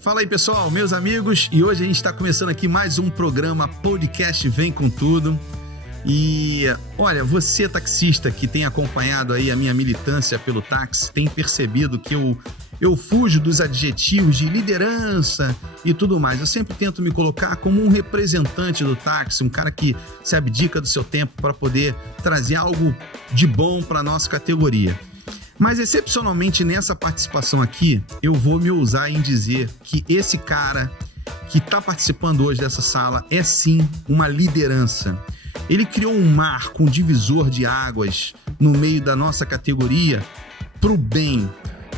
Fala aí, pessoal, meus amigos, e hoje a gente está começando aqui mais um programa Podcast Vem Com Tudo. E olha, você taxista que tem acompanhado aí a minha militância pelo táxi, tem percebido que eu fujo dos adjetivos de liderança e tudo mais. Eu sempre tento me colocar como um representante do táxi, um cara que se abdica do seu tempo para poder trazer algo de bom para a nossa categoria. Mas, excepcionalmente, nessa participação aqui, eu vou me ousar em dizer que esse cara que está participando hoje dessa sala é, sim, uma liderança. Ele criou um marco, um divisor de águas no meio da nossa categoria para o bem.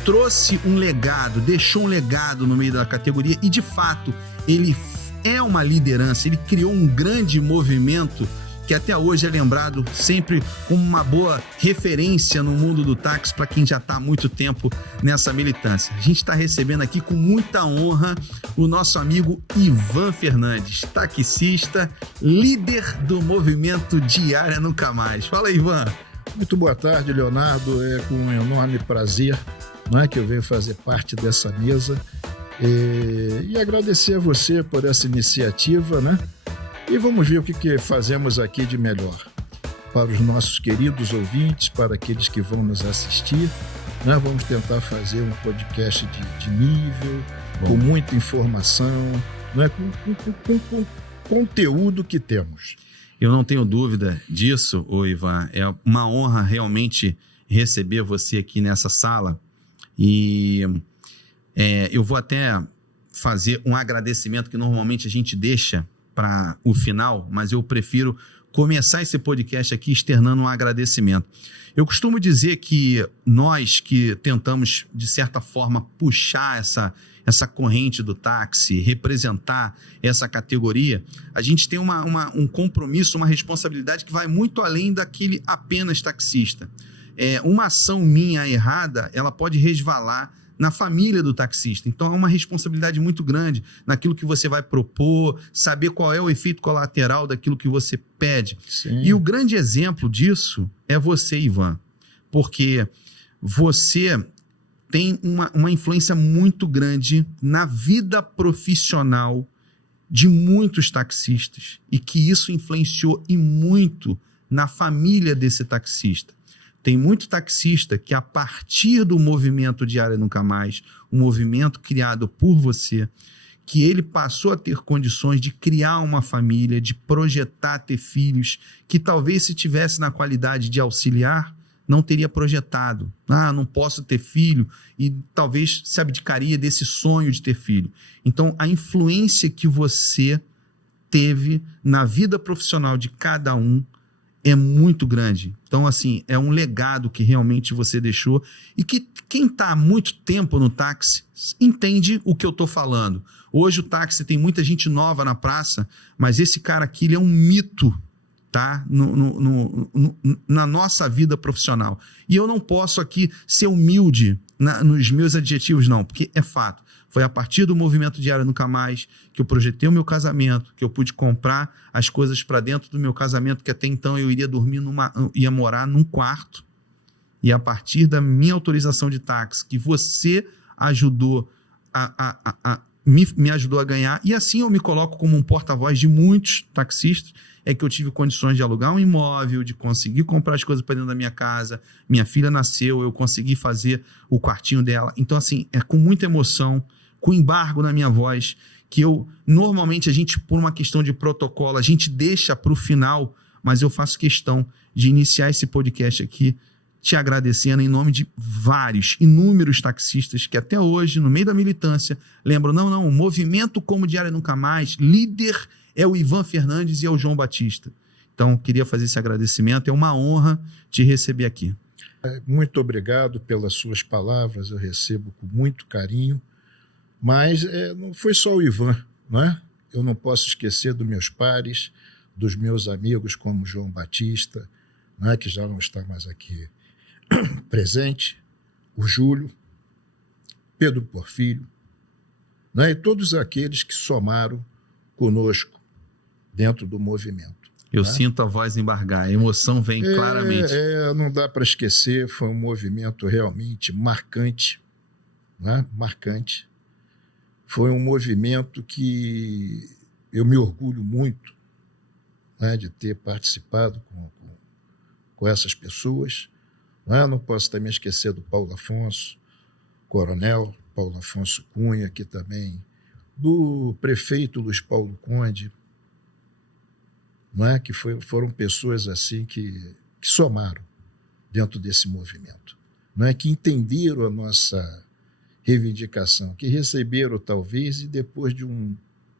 Trouxe um legado, deixou um legado no meio da categoria e, de fato, ele é uma liderança. Ele criou um grande movimento que até hoje é lembrado sempre como uma boa referência no mundo do táxi para quem já está há muito tempo nessa militância. A gente está recebendo aqui com muita honra o nosso amigo Ivan Fernandes, taxista, líder do movimento Diária Nunca Mais. Fala aí, Ivan. Muito boa tarde, Leonardo. É com um enorme prazer, que eu venho fazer parte dessa mesa e agradecer a você por essa iniciativa, E vamos ver o que fazemos aqui de melhor para os nossos queridos ouvintes, para aqueles que vão nos assistir. Vamos tentar fazer um podcast de nível, com muita informação, com conteúdo que temos. Eu não tenho dúvida disso, Ivan. É uma honra realmente receber você aqui nessa sala. E eu vou até fazer um agradecimento que normalmente a gente deixa para o final, mas eu prefiro começar esse podcast aqui externando um agradecimento. Eu costumo dizer que nós que tentamos, de certa forma, puxar essa corrente do táxi, representar essa categoria, a gente tem um compromisso, uma responsabilidade que vai muito além daquele apenas taxista. Uma ação minha errada, ela pode resvalar na família do taxista. Então, é uma responsabilidade muito grande naquilo que você vai propor, saber qual é o efeito colateral daquilo que você pede. Sim. E o grande exemplo disso é você, Ivan, porque você tem uma influência muito grande na vida profissional de muitos taxistas e que isso influenciou e muito na família desse taxista. Tem muito taxista que, a partir do movimento Diária Nunca Mais, um movimento criado por você, que ele passou a ter condições de criar uma família, de projetar ter filhos, que talvez se tivesse na qualidade de auxiliar, não teria projetado. Não posso ter filho, e talvez se abdicaria desse sonho de ter filho. Então, a influência que você teve na vida profissional de cada um é muito grande. Então, assim, é um legado que realmente você deixou e que quem está há muito tempo no táxi entende o que eu estou falando. Hoje o táxi tem muita gente nova na praça, mas esse cara aqui, ele é um mito, tá? Na nossa vida profissional. E eu não posso aqui ser humilde nos meus adjetivos, não, porque é fato. Foi a partir do movimento Diário Nunca Mais que eu projetei o meu casamento, que eu pude comprar as coisas para dentro do meu casamento, que até então eu iria ia morar num quarto. E a partir da minha autorização de táxi, que você ajudou me ajudou a ganhar, e assim eu me coloco como um porta-voz de muitos taxistas, é que eu tive condições de alugar um imóvel, de conseguir comprar as coisas para dentro da minha casa. Minha filha nasceu, eu consegui fazer o quartinho dela. Então, assim, é com muita emoção, com embargo na minha voz, que normalmente a gente, por uma questão de protocolo, a gente deixa para o final, mas eu faço questão de iniciar esse podcast aqui te agradecendo em nome de inúmeros taxistas que até hoje, no meio da militância, lembram, o movimento como Diária Nunca Mais, líder é o Ivan Fernandes e é o João Batista. Então, queria fazer esse agradecimento, é uma honra te receber aqui. Muito obrigado pelas suas palavras, eu recebo com muito carinho, mas não foi só o Ivan, Eu não posso esquecer dos meus pares, dos meus amigos como João Batista, que já não está mais aqui presente, o Júlio, Pedro Porfírio, e todos aqueles que somaram conosco dentro do movimento. Eu sinto a voz embargar, a emoção vem claramente. Não dá para esquecer, foi um movimento realmente marcante, marcante. foi um movimento que eu me orgulho muito, né, de ter participado com essas pessoas. Não posso também esquecer do Paulo Afonso, coronel Paulo Afonso Cunha, aqui também, do prefeito Luiz Paulo Conde, que foram pessoas assim que somaram dentro desse movimento, que entenderam a nossa reivindicação, que receberam talvez e depois de um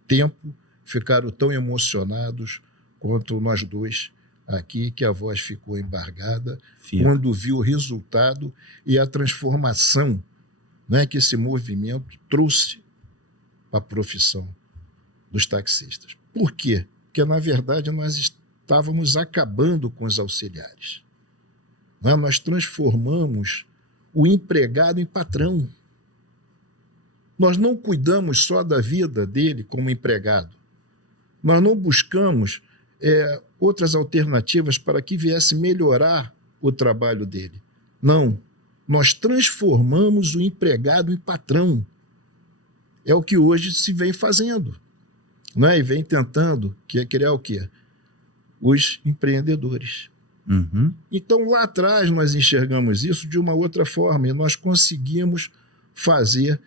tempo ficaram tão emocionados quanto nós dois aqui, que a voz ficou embargada quando viu o resultado e a transformação, que esse movimento trouxe para a profissão dos taxistas. Por quê? Porque, na verdade, nós estávamos acabando com os auxiliares. Nós transformamos o empregado em patrão. Nós não cuidamos só da vida dele como empregado. Nós não buscamos outras alternativas para que viesse melhorar o trabalho dele. Não. Nós transformamos o empregado em patrão. É o que hoje se vem fazendo. E vem tentando criar o quê? Os empreendedores. Uhum. Então, lá atrás, nós enxergamos isso de uma outra forma e nós conseguimos fazer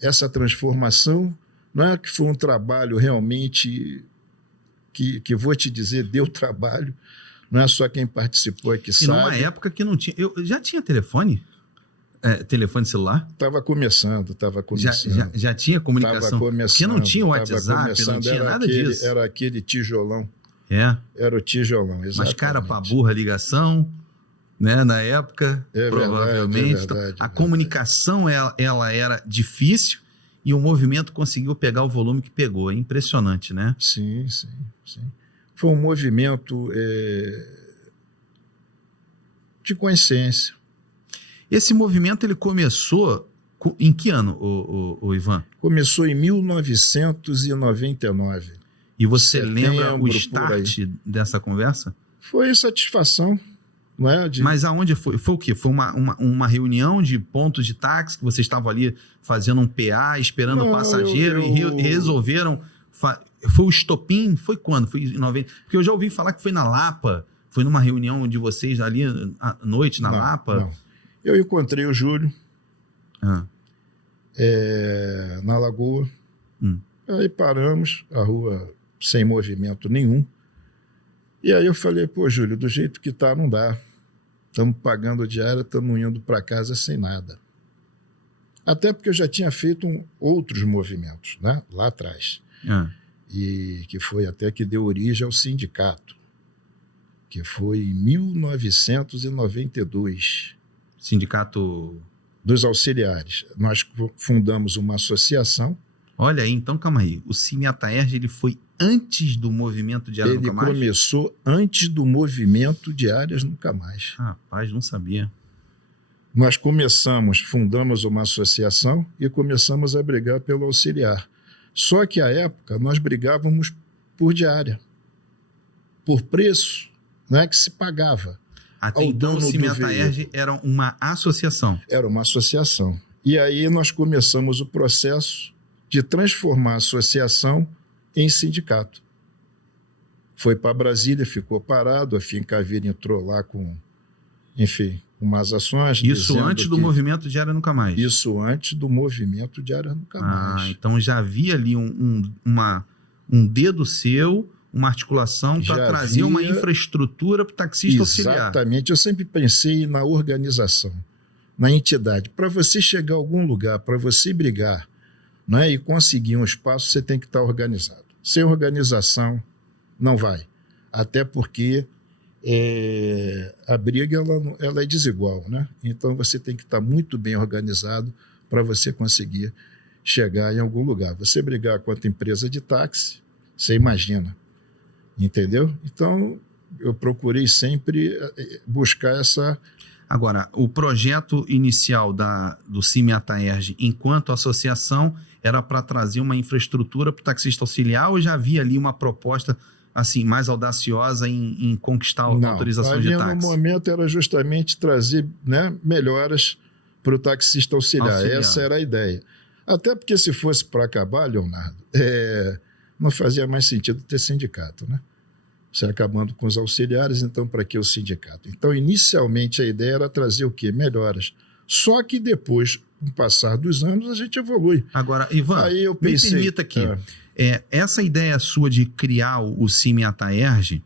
essa transformação, que foi um trabalho realmente que vou te dizer, deu trabalho. Não é só quem participou é que sabe. E numa época que não tinha... Eu já tinha telefone? Telefone celular? Estava começando. Já tinha comunicação? Estava começando. Porque não tinha WhatsApp, não tinha nada disso. Era aquele tijolão. Era o tijolão, exatamente. Mas cara para burra a ligação, na época, provavelmente. É verdade. A comunicação, ela era difícil e o movimento conseguiu pegar o volume que pegou. É impressionante, né? Sim. Foi um movimento de consciência. Esse movimento ele começou em que ano, o Ivan? Começou em 1999. E você lembra o start dessa conversa? Foi satisfação. Mas aonde foi? Foi o quê? Foi uma reunião de pontos de táxi que vocês estavam ali fazendo um PA, esperando o passageiro e resolveram... Foi o estopim? Foi quando? Foi em 90? Porque eu já ouvi falar que foi na Lapa. Foi numa reunião de vocês ali à noite na Lapa? Não. Eu encontrei o Júlio na Lagoa. Aí paramos, a rua sem movimento nenhum. E aí eu falei, Júlio, do jeito que tá, não dá. Estamos pagando diária, estamos indo para casa sem nada. Até porque eu já tinha feito outros movimentos, lá atrás. E que foi até que deu origem ao sindicato, que foi em 1992. Sindicato dos auxiliares. Nós fundamos uma associação. Olha aí, então calma aí. O Cime Ataerge, ele foi antes do movimento Diário Nunca Mais? Ele começou antes do movimento Diárias Nunca Mais. Rapaz, não sabia. Nós fundamos uma associação e começamos a brigar pelo auxiliar. Só que, à época, nós brigávamos por diária, por preço, que se pagava. Até então, o Cime Ataerge era uma associação. Era uma associação. E aí nós começamos o processo de transformar a associação em sindicato. Foi para Brasília, ficou parado, a Fincavir entrou lá com, umas ações. Isso antes do movimento Diário Nunca Mais? Isso antes do movimento Diário Nunca Mais. Então já havia ali um dedo seu, uma articulação para trazer uma infraestrutura para o taxista auxiliar. Exatamente. Eu sempre pensei na organização, na entidade. Para você chegar a algum lugar, para você brigar e conseguir um espaço, você tem que estar organizado. Sem organização, não vai. Até porque a briga ela é desigual, Então você tem que estar muito bem organizado para você conseguir chegar em algum lugar. Você brigar contra a empresa de táxi, você imagina, entendeu? Então eu procurei sempre buscar essa... Agora, o projeto inicial do Cime Ataerge enquanto associação era para trazer uma infraestrutura para o taxista auxiliar ou já havia ali uma proposta assim, mais audaciosa em conquistar a autorização de táxi? No momento era justamente trazer melhoras para o taxista auxiliar. Essa era a ideia. Até porque se fosse para acabar, Leonardo, não fazia mais sentido ter sindicato, né? Você acabando com os auxiliares, então para que o sindicato? Então, inicialmente, a ideia era trazer o quê? Melhoras. Só que depois, com o passar dos anos, a gente evolui. Agora, Ivan, aí eu pensei, me permita aqui. Essa ideia sua de criar o CIMI Ataerge,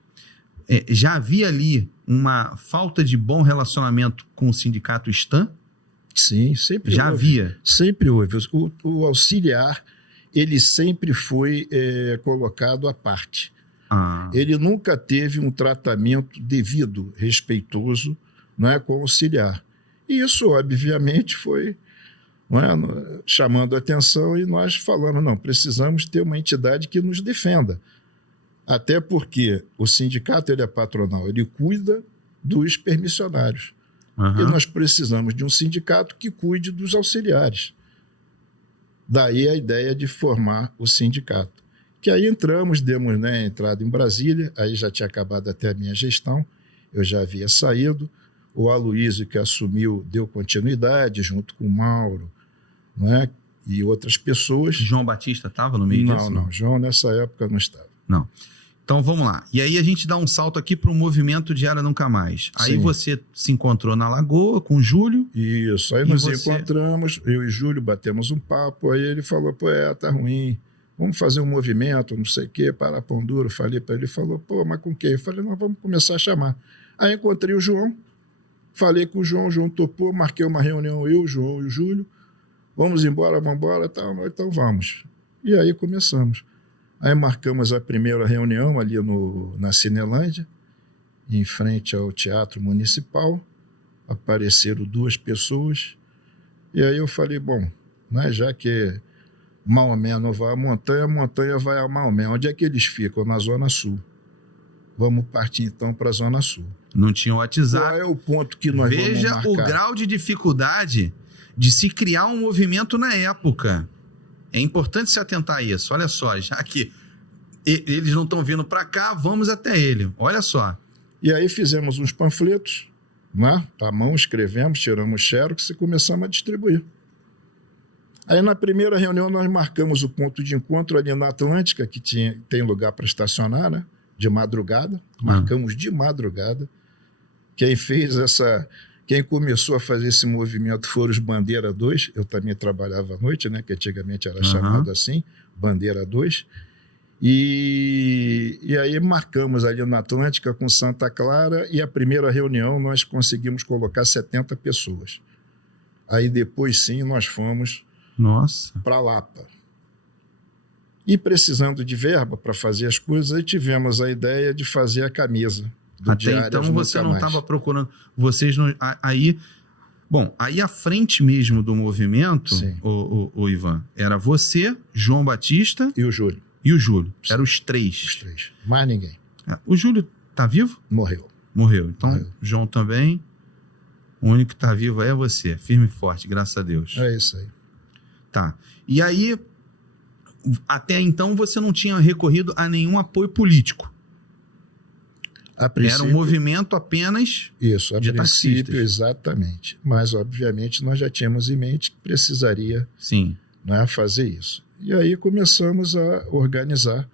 já havia ali uma falta de bom relacionamento com o sindicato STAM? Sim, sempre já houve. Havia. Sempre houve. O auxiliar, ele sempre foi colocado à parte. Ele nunca teve um tratamento devido, respeitoso, não é, com o auxiliar. E isso, obviamente, foi chamando a atenção e nós falamos, não, precisamos ter uma entidade que nos defenda. Até porque o sindicato ele é patronal, ele cuida dos permissionários. E nós precisamos de um sindicato que cuide dos auxiliares. Daí a ideia de formar o sindicato. Que aí entramos, demos entrada em Brasília, aí já tinha acabado até a minha gestão, eu já havia saído, o Aloysio que assumiu deu continuidade junto com o Mauro, e outras pessoas. João Batista estava no meio disso? Não, João nessa época não estava. Não. Então vamos lá. E aí a gente dá um salto aqui para o movimento Diário Nunca Mais. Aí você se encontrou na Lagoa com o Júlio. Isso, aí nós encontramos, eu e Júlio batemos um papo, aí ele falou, tá ruim, vamos fazer um movimento, não sei o quê, para pão duro. Falei para ele, falou, mas com quem? Eu falei, não, vamos começar a chamar. Aí encontrei o João, falei com o João topou, marquei uma reunião, eu, o João e o Júlio, vamos embora, então vamos. E aí começamos. Aí marcamos a primeira reunião ali na Cinelândia, em frente ao Teatro Municipal, apareceram 2 pessoas, e aí eu falei, bom, já que Maomé não vai à montanha, a montanha vai a Maomé. Onde é que eles ficam? Na Zona Sul. Vamos partir então para a Zona Sul. Não tinha WhatsApp. Qual é o ponto que nós vamos marcar? Veja o grau de dificuldade de se criar um movimento na época. É importante se atentar a isso. Olha só, já que eles não estão vindo para cá, vamos até ele. Olha só. E aí fizemos uns panfletos, à mão, escrevemos, tiramos xerox e começamos a distribuir. Aí na primeira reunião nós marcamos o ponto de encontro ali na Atlântica, que tem lugar para estacionar, de madrugada. Marcamos de madrugada. Quem começou a fazer esse movimento foram os Bandeira 2. Eu também trabalhava à noite, que antigamente era chamado assim, Bandeira 2. E aí marcamos ali na Atlântica com Santa Clara e a primeira reunião nós conseguimos colocar 70 pessoas. Aí depois sim nós fomos para Lapa. E precisando de verba para fazer as coisas, aí tivemos a ideia de fazer a camisa do Até Diário então Nunca você não Mais. estava procurando... Vocês não... Aí à frente mesmo do movimento, o Ivan, era você, João Batista... E o Júlio. Eram os 3. Os 3. Mais ninguém. O Júlio tá vivo? Morreu. Então, Morreu. João também. O único que tá vivo aí é você. Firme e forte, graças a Deus. É isso aí. Tá. E aí, até então, você não tinha recorrido a nenhum apoio político. Era um movimento apenas isso, a de princípio, taxistas. Exatamente. Mas, obviamente, nós já tínhamos em mente que precisaria fazer isso. E aí começamos a organizar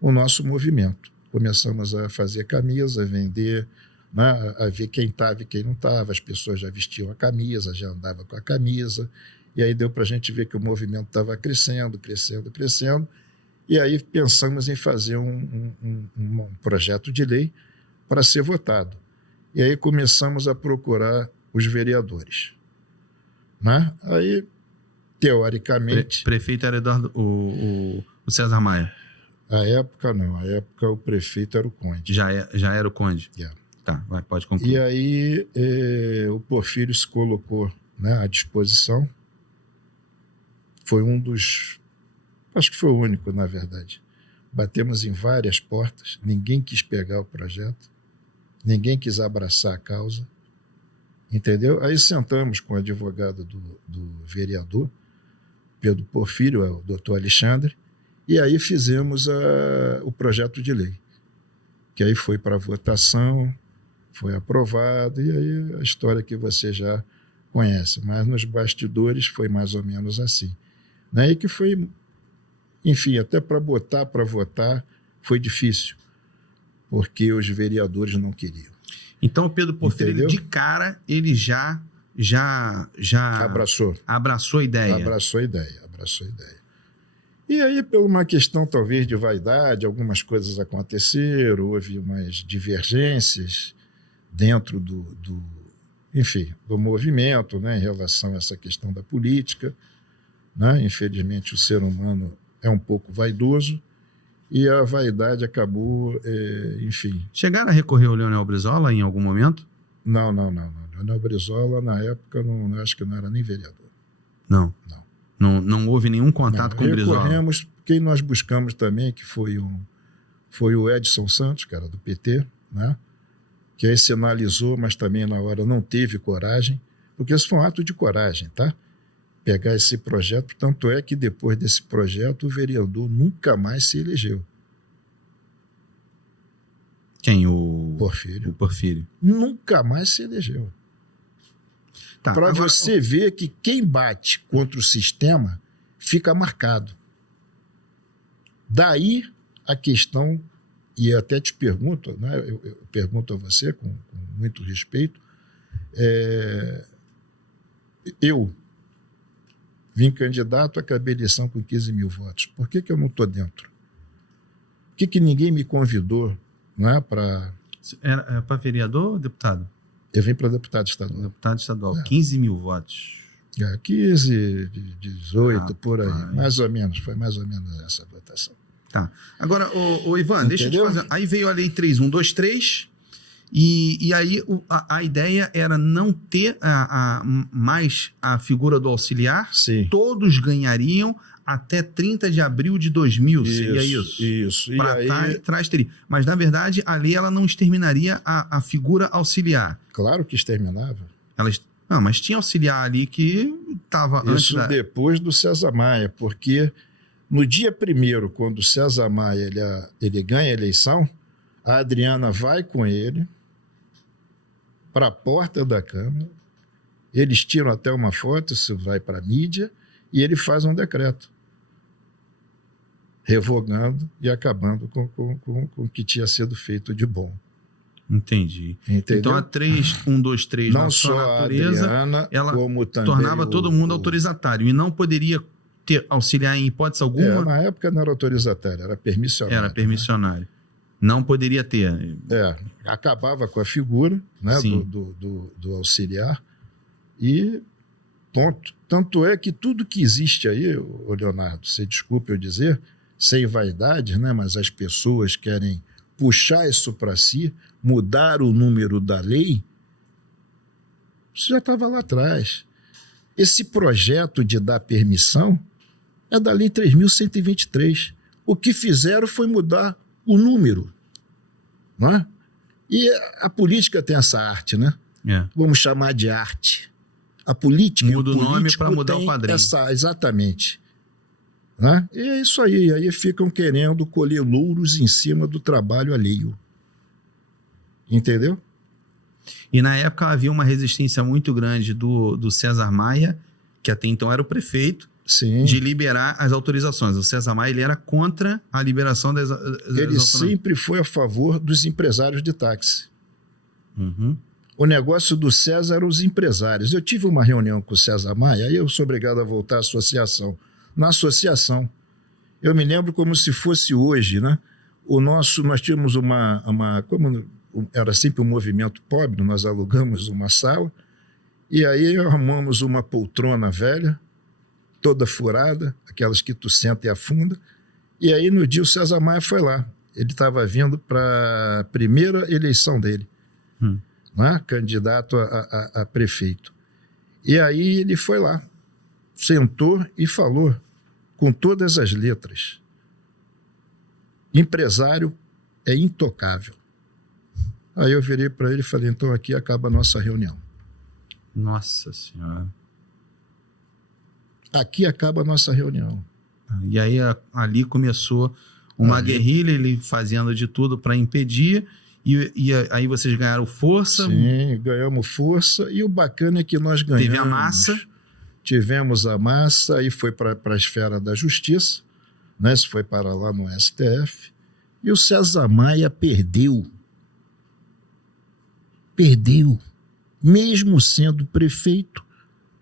o nosso movimento. Começamos a fazer camisa, a vender, a ver quem estava e quem não estava. As pessoas já vestiam a camisa, já andavam com a camisa. E aí deu para a gente ver que o movimento estava crescendo. E aí pensamos em fazer um projeto de lei para ser votado. E aí começamos a procurar os vereadores. Aí... Teoricamente... Prefeito era o César Maia. À época, não. À época, o prefeito era o Conde. Já era o Conde? Tá, pode concluir. E aí, o Porfírio se colocou à disposição. Foi um dos... Acho que foi o único, na verdade. Batemos em várias portas. Ninguém quis pegar o projeto. Ninguém quis abraçar a causa. Entendeu? Aí sentamos com o advogado do vereador, Pedro Porfírio, o doutor Alexandre, e aí fizemos o projeto de lei, que aí foi para votação, foi aprovado, e aí a história que você já conhece. Mas nos bastidores foi mais ou menos assim. né? E que foi, enfim, até para botar para votar foi difícil, porque os vereadores não queriam. Então o Pedro Porfírio, ele, de cara, ele já abraçou a ideia. Abraçou a ideia. E aí, por uma questão talvez de vaidade, algumas coisas aconteceram, houve umas divergências dentro do movimento, né, em relação a essa questão da política, né? Infelizmente, o ser humano é um pouco vaidoso e a vaidade acabou, enfim... Chegaram a recorrer ao Leonel Brizola em algum momento? Não. Leonel Brizola, na época, acho que não era nem vereador. Não houve nenhum contato com o Brizola? Recorremos, quem nós buscamos também, que foi o Edson Santos, cara, do PT, né? Que aí sinalizou, mas também na hora não teve coragem, porque isso foi um ato de coragem, tá? Pegar esse projeto, tanto é que depois desse projeto o vereador nunca mais se elegeu. Quem? O Porfírio. Nunca mais se elegeu. Tá, para você ver que quem bate contra o sistema fica marcado. Daí a questão, e até te pergunto, né, eu pergunto a você com muito respeito, eu vim candidato, acabei a eleição com 15 mil votos. Por que eu não estou dentro? Por que ninguém me convidou, né, para... Era para vereador ou deputado? Eu vim para deputado estadual. Deputado estadual, 15 mil votos. 15, 18, por aí. Mais ou menos, foi mais ou menos essa votação. Tá. Agora, o Ivan, deixa eu te fazer... Aí veio a Lei 3.123, e aí a ideia era não ter mais a figura do auxiliar. Sim. Todos ganhariam até 30 de abril de 2000, seria isso? Isso. Para trás teria. Mas, na verdade, a lei ela não exterminaria a figura auxiliar. Claro que exterminava. Não, mas tinha auxiliar ali que estava antes Isso depois do César Maia, porque no dia 1º, quando o César Maia ele ganha a eleição, a Adriana vai com ele para a porta da Câmara, eles tiram até uma foto, isso vai para a mídia, e ele faz um decreto revogando e acabando com o que tinha sido feito de bom. Entendi. Entendeu? Então a 3.123 não na sua só natureza, a Adriana, ela como também tornava todo mundo autorizatário e não poderia ter auxiliar em hipótese alguma. Na época não era autorizatário, era permissionário. Era permissionário. Né? Não poderia ter. Acabava com a figura, né, do auxiliar e ponto. Tanto é que tudo que existe aí, Leonardo, você desculpe eu dizer, sem vaidade, né, mas as pessoas querem puxar isso para si, mudar o número da lei, isso já estava lá atrás. Esse projeto de dar permissão é da Lei 3.123. O que fizeram foi mudar o número. Não é? E a política tem essa arte, né? Vamos chamar de arte. A política... Muda o nome para mudar o padrão. Exatamente. Né? E é isso aí. Aí ficam querendo colher louros em cima do trabalho alheio. Entendeu? E na época havia uma resistência muito grande do César Maia, que até então era o prefeito, Sim. de liberar as autorizações. O César Maia ele era contra a liberação das Ele sempre foi a favor dos empresários de táxi. Uhum. O negócio do César eram os empresários. Eu tive uma reunião com o César Maia, aí eu sou obrigado a voltar à associação. Na associação, eu me lembro como se fosse hoje, né? Nós tínhamos como era sempre um movimento pobre, nós alugamos uma sala e aí arrumamos uma poltrona velha, toda furada, aquelas que tu senta e afunda, e aí no dia o César Maia foi lá. Ele estava vindo para a primeira eleição dele, né? Candidato a prefeito. E aí ele foi lá, sentou e falou com todas as letras: empresário é intocável. Aí eu virei para ele e falei: então aqui acaba a nossa reunião. Nossa Senhora. Aqui acaba a nossa reunião. E aí ali começou uma guerrilha, ele fazendo de tudo para impedir, e aí vocês ganharam força. Sim, ganhamos força, e o bacana é que nós ganhamos. Teve a massa. tivemos a massa, aí foi para a esfera da justiça, né? Isso foi para lá no STF, e o César Maia perdeu, mesmo sendo prefeito,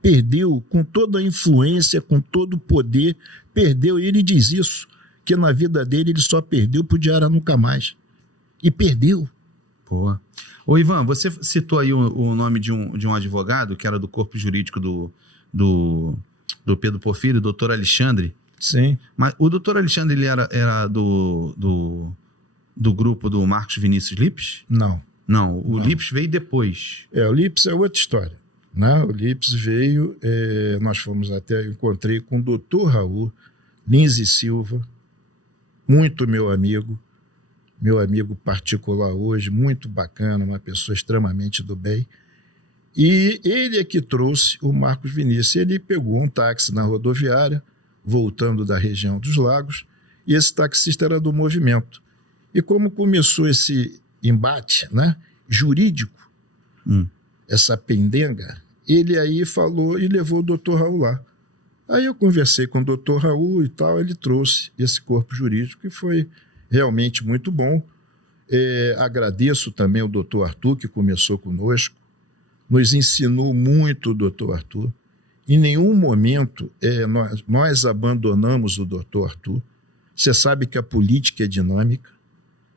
perdeu com toda a influência, com todo o poder, perdeu, e ele diz isso, que na vida dele ele só perdeu pro Diara Nunca Mais, e perdeu. Boa. Ô Ivan, você citou aí o nome de um advogado que era do corpo jurídico do Pedro Porfírio, o doutor Alexandre. Sim. Mas o doutor Alexandre, ele era do grupo do Marcos Vinícius Lipes? Não. Não, o Lipes veio depois. O Lipes é outra história, né? O Lipes veio, nós fomos até, eu encontrei com o doutor Raul Lins e Silva, muito meu amigo particular hoje, muito bacana, uma pessoa extremamente do bem. E ele é que trouxe o Marcos Vinícius. Ele pegou um táxi na rodoviária, voltando da região dos Lagos, e esse taxista era do movimento. E como começou esse embate, né, jurídico, essa pendenga, ele aí falou e levou o doutor Raul lá. Aí eu conversei com o doutor Raul e tal, ele trouxe esse corpo jurídico e foi realmente muito bom. Agradeço também ao doutor Arthur, que começou conosco, nos ensinou muito o doutor Arthur. Em nenhum momento nós abandonamos o doutor Arthur. Você sabe que a política é dinâmica,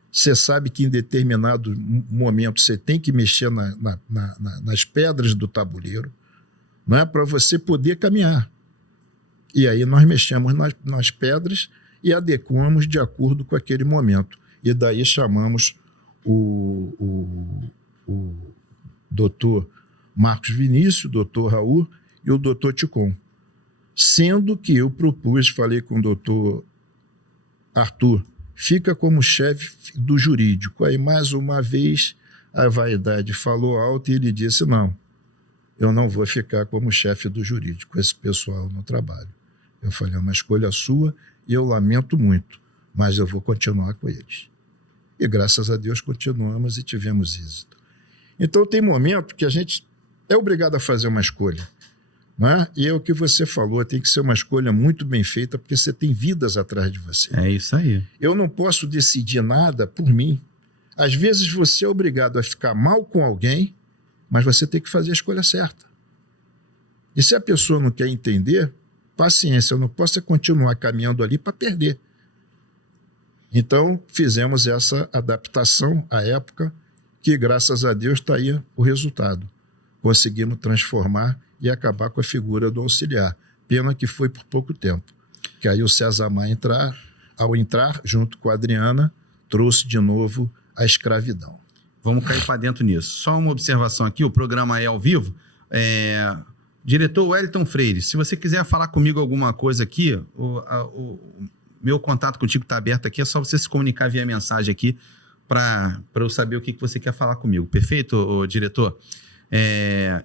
você sabe que em determinado momento você tem que mexer nas pedras do tabuleiro, não é, para você poder caminhar. E aí nós mexemos nas pedras e adequamos de acordo com aquele momento. E daí chamamos o doutor Marcos Vinícius, o doutor Raul e o doutor Ticon. Sendo que eu propus, falei com o doutor Arthur, fica como chefe do jurídico. Aí, mais uma vez, a vaidade falou alto e ele disse, não, eu não vou ficar como chefe do jurídico, esse pessoal no trabalho. Eu falei, é uma escolha sua e eu lamento muito, mas eu vou continuar com eles. E graças a Deus continuamos e tivemos êxito. Então tem momento que a gente é obrigado a fazer uma escolha, não é? E é o que você falou, tem que ser uma escolha muito bem feita, porque você tem vidas atrás de você. É isso aí. Eu não posso decidir nada por mim. Às vezes você é obrigado a ficar mal com alguém, mas você tem que fazer a escolha certa. E se a pessoa não quer entender, paciência, eu não posso continuar caminhando ali para perder. Então, fizemos essa adaptação à época, que graças a Deus está aí o resultado. Conseguimos transformar e acabar com a figura do auxiliar. Pena que foi por pouco tempo. Que aí o César Maia, ao entrar, junto com a Adriana, trouxe de novo a escravidão. Vamos cair para dentro nisso. Só uma observação aqui, o programa é ao vivo. Diretor Wellington Freire, se você quiser falar comigo alguma coisa aqui, o meu contato contigo está aberto aqui, é só você se comunicar via mensagem aqui para eu saber o que você quer falar comigo. Perfeito, diretor?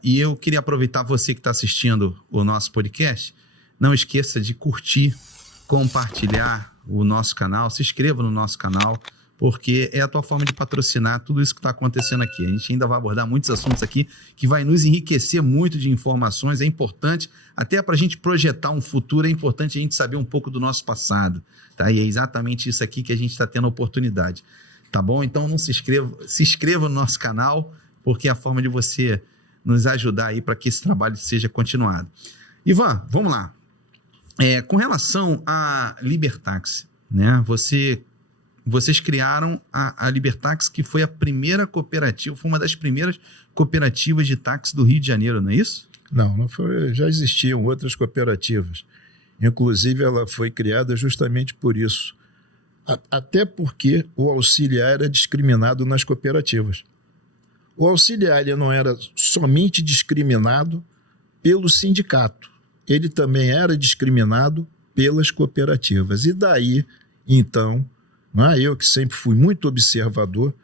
E eu queria aproveitar você que está assistindo o nosso podcast, não esqueça de curtir, compartilhar o nosso canal, se inscreva no nosso canal, porque é a tua forma de patrocinar tudo isso que está acontecendo aqui. A gente ainda vai abordar muitos assuntos aqui que vai nos enriquecer muito de informações. É importante, até para a gente projetar um futuro, é importante a gente saber um pouco do nosso passado, tá? E é exatamente isso aqui que a gente está tendo a oportunidade, tá bom? Então não se inscreva no nosso canal, porque é a forma de você nos ajudar aí para que esse trabalho seja continuado. Ivan, vamos lá. Com relação à Libertaxi, né? Vocês criaram a Libertaxi, que foi a primeira cooperativa, foi uma das primeiras cooperativas de táxi do Rio de Janeiro, não é isso? Não foi, já existiam outras cooperativas. Inclusive, ela foi criada justamente por isso. Até porque o auxiliar era discriminado nas cooperativas. O auxiliar ele não era somente discriminado pelo sindicato, ele também era discriminado pelas cooperativas. E daí, então, eu que sempre fui muito observador,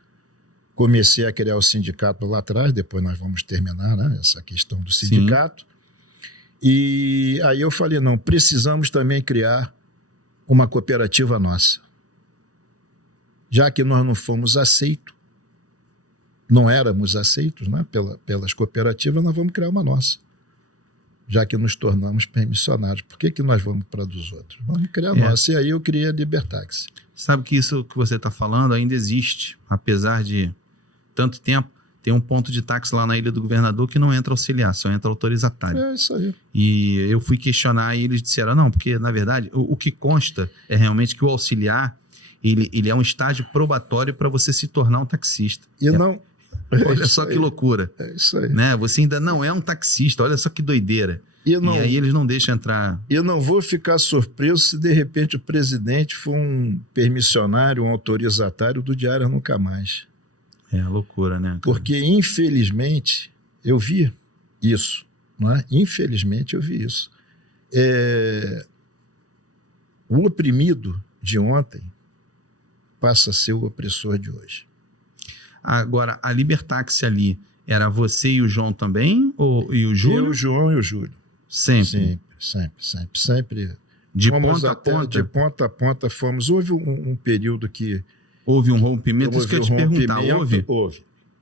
comecei a criar o sindicato lá atrás, depois nós vamos terminar, né, essa questão do sindicato. Sim. E aí eu falei, não, precisamos também criar uma cooperativa nossa. Já que nós não fomos aceitos, não éramos aceitos, né, pelas cooperativas, nós vamos criar uma nossa. já que nos tornamos permissionários. Por que nós vamos para a dos outros? Vamos criar a nossa. E aí eu criei a Libertaxi. Sabe que isso que você está falando ainda existe, apesar de tanto tempo. Tem um ponto de táxi lá na Ilha do Governador que não entra auxiliar, só entra autorizatário. É isso aí. E eu fui questionar e eles disseram, não, porque na verdade o que consta é realmente que o auxiliar, ele é um estágio probatório para você se tornar um taxista. E não... Olha só que loucura. É isso aí. Né? Você ainda não é um taxista, olha só que doideira. E aí eles não deixam entrar. Eu não vou ficar surpreso se de repente o presidente for um permissionário, um autorizatário do Diário Nunca Mais. É loucura, né? Cara? Porque, infelizmente, eu vi isso. Não é? Infelizmente, eu vi isso. O oprimido de ontem passa a ser o opressor de hoje. Agora, a Libertaxi ali, era você e o João também? E o Júlio? Eu, o João e o Júlio. Sempre? Sempre. De ponta a ponta? De ponta a ponta fomos. Houve um período que... Houve um rompimento? Isso que eu ia te perguntar, houve?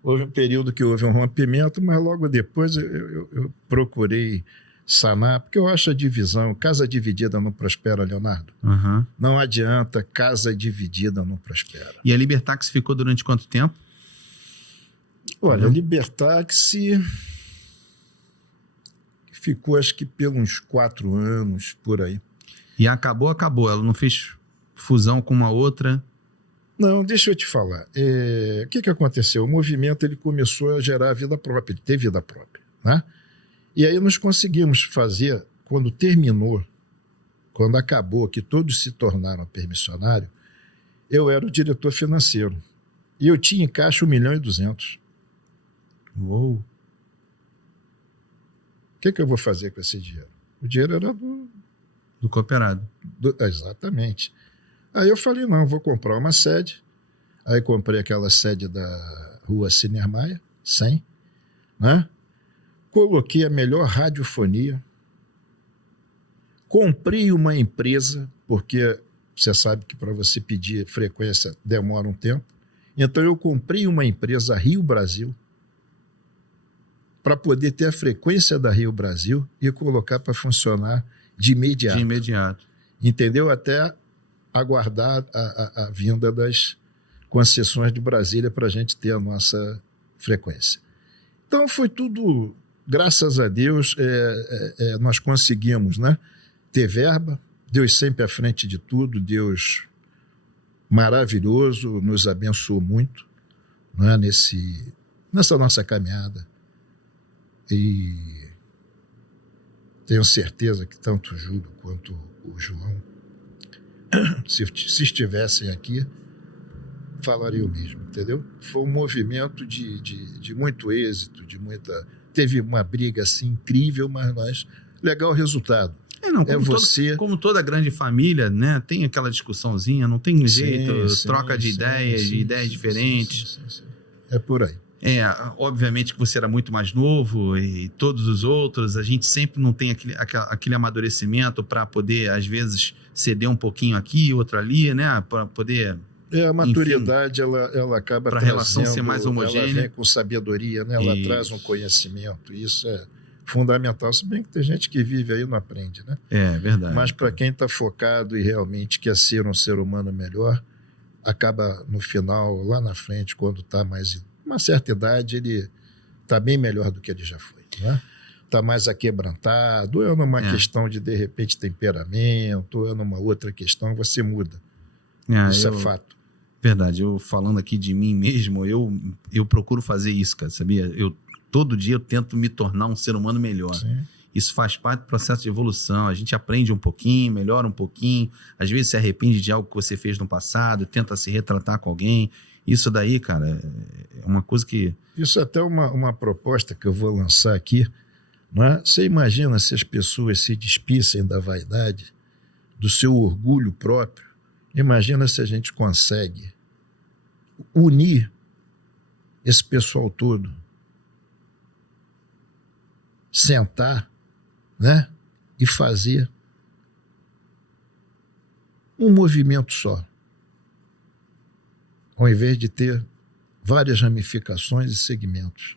Houve um período que houve um rompimento, mas logo depois eu procurei sanar, porque eu acho a divisão, casa dividida não prospera, Leonardo. Uhum. Não adianta, casa dividida não prospera. E a Libertaxi ficou durante quanto tempo? Olha, a Libertaxi ficou acho que pelos 4 anos, por aí. E acabou, ela não fez fusão com uma outra... Não, deixa eu te falar. O que aconteceu? O movimento ele começou a gerar vida própria, ele ter vida própria. Né? E aí nós conseguimos fazer, quando terminou, quando acabou, que todos se tornaram permissionários, eu era o diretor financeiro. E eu tinha em caixa 1.200.000. Uou! O que eu vou fazer com esse dinheiro? O dinheiro era do cooperado. Exatamente. Aí eu falei, não, vou comprar uma sede. Aí comprei aquela sede da rua Sinermaia, 100, né? Coloquei a melhor radiofonia. Comprei uma empresa, porque você sabe que para você pedir frequência demora um tempo. Então eu comprei uma empresa Rio Brasil para poder ter a frequência da Rio Brasil e colocar para funcionar de imediato. De imediato. Entendeu? Até aguardar a vinda das concessões de Brasília para a gente ter a nossa frequência. Então foi tudo, graças a Deus, nós conseguimos, né, ter verba, Deus sempre à frente de tudo, Deus maravilhoso, nos abençoou muito, né, nessa nossa caminhada. E tenho certeza que tanto o Júlio quanto o João, se estivessem aqui, falaria o mesmo, entendeu? Foi um movimento de muito êxito, teve uma briga assim incrível, mas legal o resultado. Como toda grande família, né, tem aquela discussãozinha, não tem jeito, troca de ideias diferentes. Sim. É por aí. Obviamente que você era muito mais novo e todos os outros, a gente sempre não tem aquele amadurecimento para poder, às vezes, ceder um pouquinho aqui, outro ali, né? Para poder... A maturidade, ela acaba trazendo... Para a relação ser mais homogênea. Ela vem com sabedoria, né? Ela traz um conhecimento. Isso é fundamental. Se bem que tem gente que vive aí e não aprende, né? É verdade. Mas para quem está focado e realmente quer ser um ser humano melhor, acaba no final, lá na frente, quando está mais... uma certa idade, ele está bem melhor do que ele já foi, né? Está mais aquebrantado, ou é numa questão de repente, temperamento, ou é numa outra questão, você muda. Isso é fato. Verdade, eu falando aqui de mim mesmo, eu procuro fazer isso, cara, sabia? Todo dia eu tento me tornar um ser humano melhor. Sim. Isso faz parte do processo de evolução, a gente aprende um pouquinho, melhora um pouquinho, às vezes se arrepende de algo que você fez no passado, tenta se retratar com alguém. Isso daí, cara, é uma coisa que... Isso é até uma proposta que eu vou lançar aqui, não é? Você imagina se as pessoas se despissem da vaidade, do seu orgulho próprio? Imagina se a gente consegue unir esse pessoal todo, sentar, né, e fazer um movimento só, ao invés de ter várias ramificações e segmentos.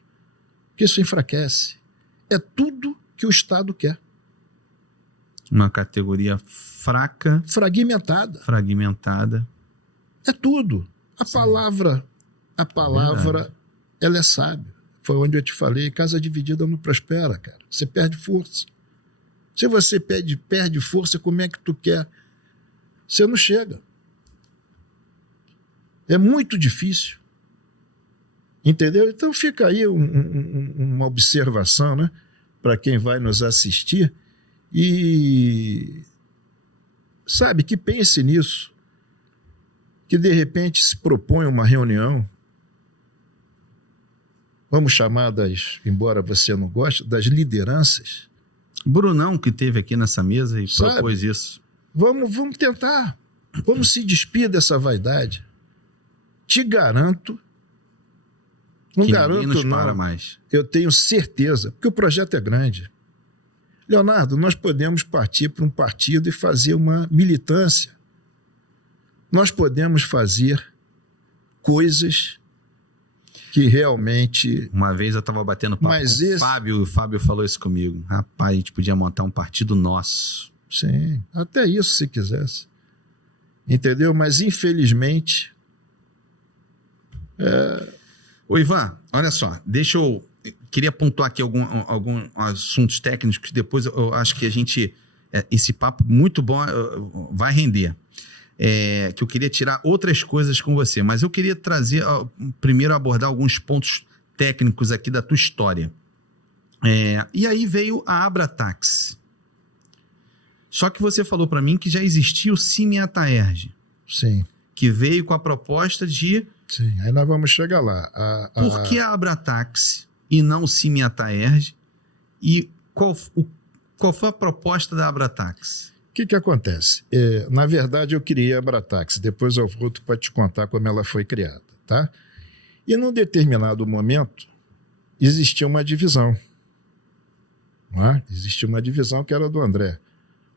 Porque isso enfraquece. É tudo que o Estado quer. Uma categoria fraca, fragmentada. É tudo. A palavra, ela é sábia. Foi onde eu te falei, casa dividida não prospera, cara. Você perde força. Se você perde força, como é que tu quer? Você não chega. É muito difícil. Entendeu? Então fica aí uma observação, né, para quem vai nos assistir e sabe, que pense nisso, que de repente se propõe uma reunião, vamos chamar embora você não goste, das lideranças. Brunão, que teve aqui nessa mesa e propôs isso. Vamos tentar, vamos se despir dessa vaidade. Te garanto, não garanto não, mais. Eu tenho certeza, porque o projeto é grande. Leonardo, nós podemos partir para um partido e fazer uma militância. Nós podemos fazer coisas que realmente... Uma vez eu estava batendo papo com o Fábio, e o Fábio falou isso comigo. Rapaz, a gente podia montar um partido nosso. Sim, até isso se quisesse. Entendeu? Mas infelizmente... Ô Ivan, olha só, queria pontuar aqui alguns assuntos técnicos que depois eu acho que a gente, esse papo muito bom vai render, que eu queria tirar outras coisas com você, mas eu queria primeiro abordar alguns pontos técnicos aqui da tua história. E aí veio a Abratax. Só que você falou para mim que já existia o Cimiataerj. Sim. Que veio com a proposta de... Sim, aí nós vamos chegar lá. Por que a Abratax e não o Cimiataerj? E qual foi a proposta da Abratax? O que acontece? Na verdade, eu criei a Abratax. Depois eu volto para te contar como ela foi criada, tá? E num determinado momento, existia uma divisão. Não é? Existia uma divisão que era do André.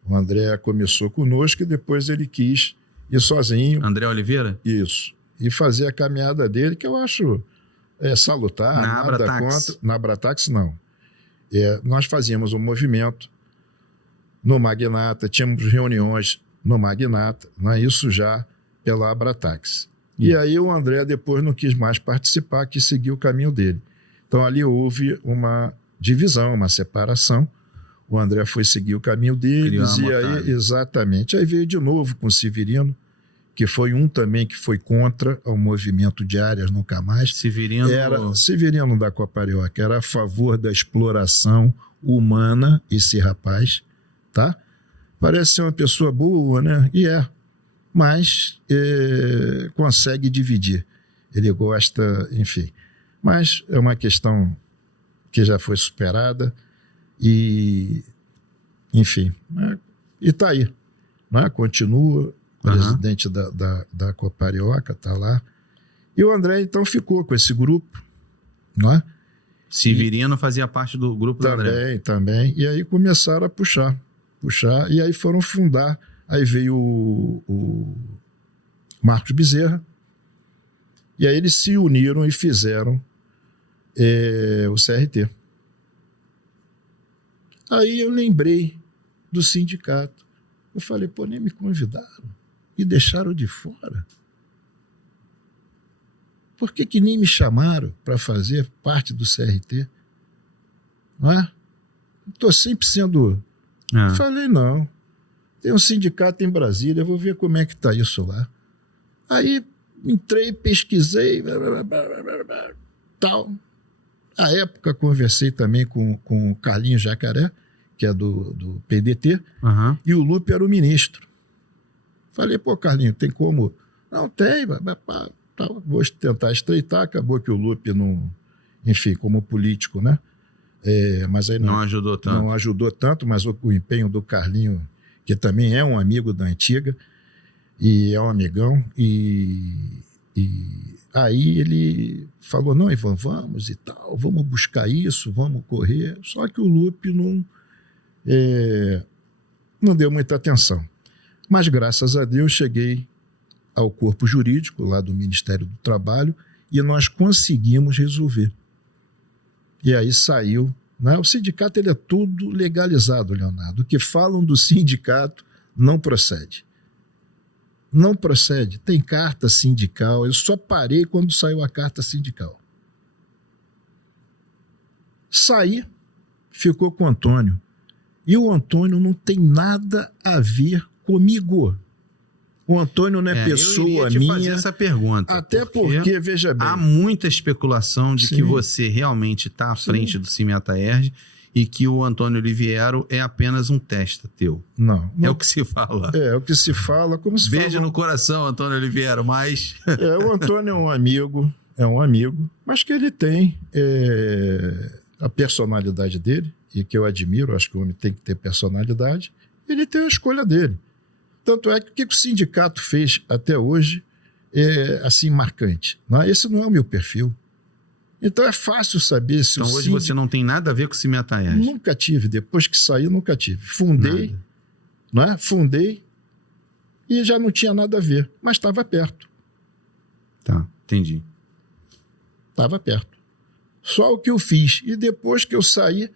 O André começou conosco e depois ele quis ir sozinho. André Oliveira? Isso. E fazer a caminhada dele, que eu acho salutar, na nada Abratax. contra. Na Abratax, não. Nós fazíamos um movimento no Magnata, tínhamos reuniões no Magnata, isso já pela Abratax. E aí o André depois não quis mais participar, quis seguir o caminho dele. Então ali houve uma divisão, uma separação. O André foi seguir o caminho deles e aí, exatamente, aí veio de novo com o Severino, que foi um também que foi contra o movimento de áreas nunca mais. Severino da Coparioca, era a favor da exploração humana, esse rapaz, tá? Parece ser uma pessoa boa, né? E mas consegue dividir. Ele gosta, enfim. Mas é uma questão que já foi superada e, enfim, e está aí, né? Continua. Presidente da Coparioca, está lá. E o André, então, ficou com esse grupo, não é? Severino fazia parte do grupo do André. Também. E aí começaram a puxar. E aí foram fundar. Aí veio o Marcos Bezerra. E aí eles se uniram e fizeram o CRT. Aí eu lembrei do sindicato. Eu falei, nem me convidaram. E deixaram de fora. Por que nem me chamaram para fazer parte do CRT? Não é? Estou sempre sendo... Falei, não. Tem um sindicato em Brasília, eu vou ver como é que está isso lá. Aí entrei, pesquisei, tal. À época conversei também com o Carlinhos Jacaré, que é do PDT, e o Lupe era o ministro. Falei, Carlinhos, tem como? Não, tem, vou tentar estreitar. Acabou que o Lupe não, enfim, como político, né? Mas aí não ajudou tanto. Não ajudou tanto, mas o empenho do Carlinho, que também é um amigo da antiga, e é um amigão, e aí ele falou, não, Ivan, vamos e tal, vamos buscar isso, vamos correr. Só que o Lupe não deu muita atenção. Mas, graças a Deus, cheguei ao corpo jurídico lá do Ministério do Trabalho e nós conseguimos resolver. E aí saiu Né? O sindicato ele é tudo legalizado, Leonardo. O que falam do sindicato não procede. Não procede. Tem carta sindical. Eu só parei quando saiu a carta sindical. Saí, ficou com o Antônio. E o Antônio não tem nada a ver comigo. O Antônio não é pessoa eu iria te minha. fazer essa pergunta. Até porque, veja bem... Há muita especulação de Sim. que você realmente está à frente do Cimiataerj e que o Antônio Oliviero é apenas um testa teu. Não. É o que se fala. É o que se fala. Como se Beijo fala... no coração, Antônio Oliviero, mas... O Antônio é um amigo, mas que ele tem a personalidade dele, e que eu admiro, acho que o homem tem que ter personalidade, ele tem a escolha dele. Tanto é que o que o sindicato fez até hoje é assim marcante. Não é? Esse não é o meu perfil. Então é fácil saber se então hoje você não tem nada a ver com o Cimiataerj. Nunca tive, depois que saí, nunca tive. Fundei, não é? Fundei e já não tinha nada a ver, mas estava perto. Tá, entendi. Estava perto. Só o que eu fiz. E depois que eu saí,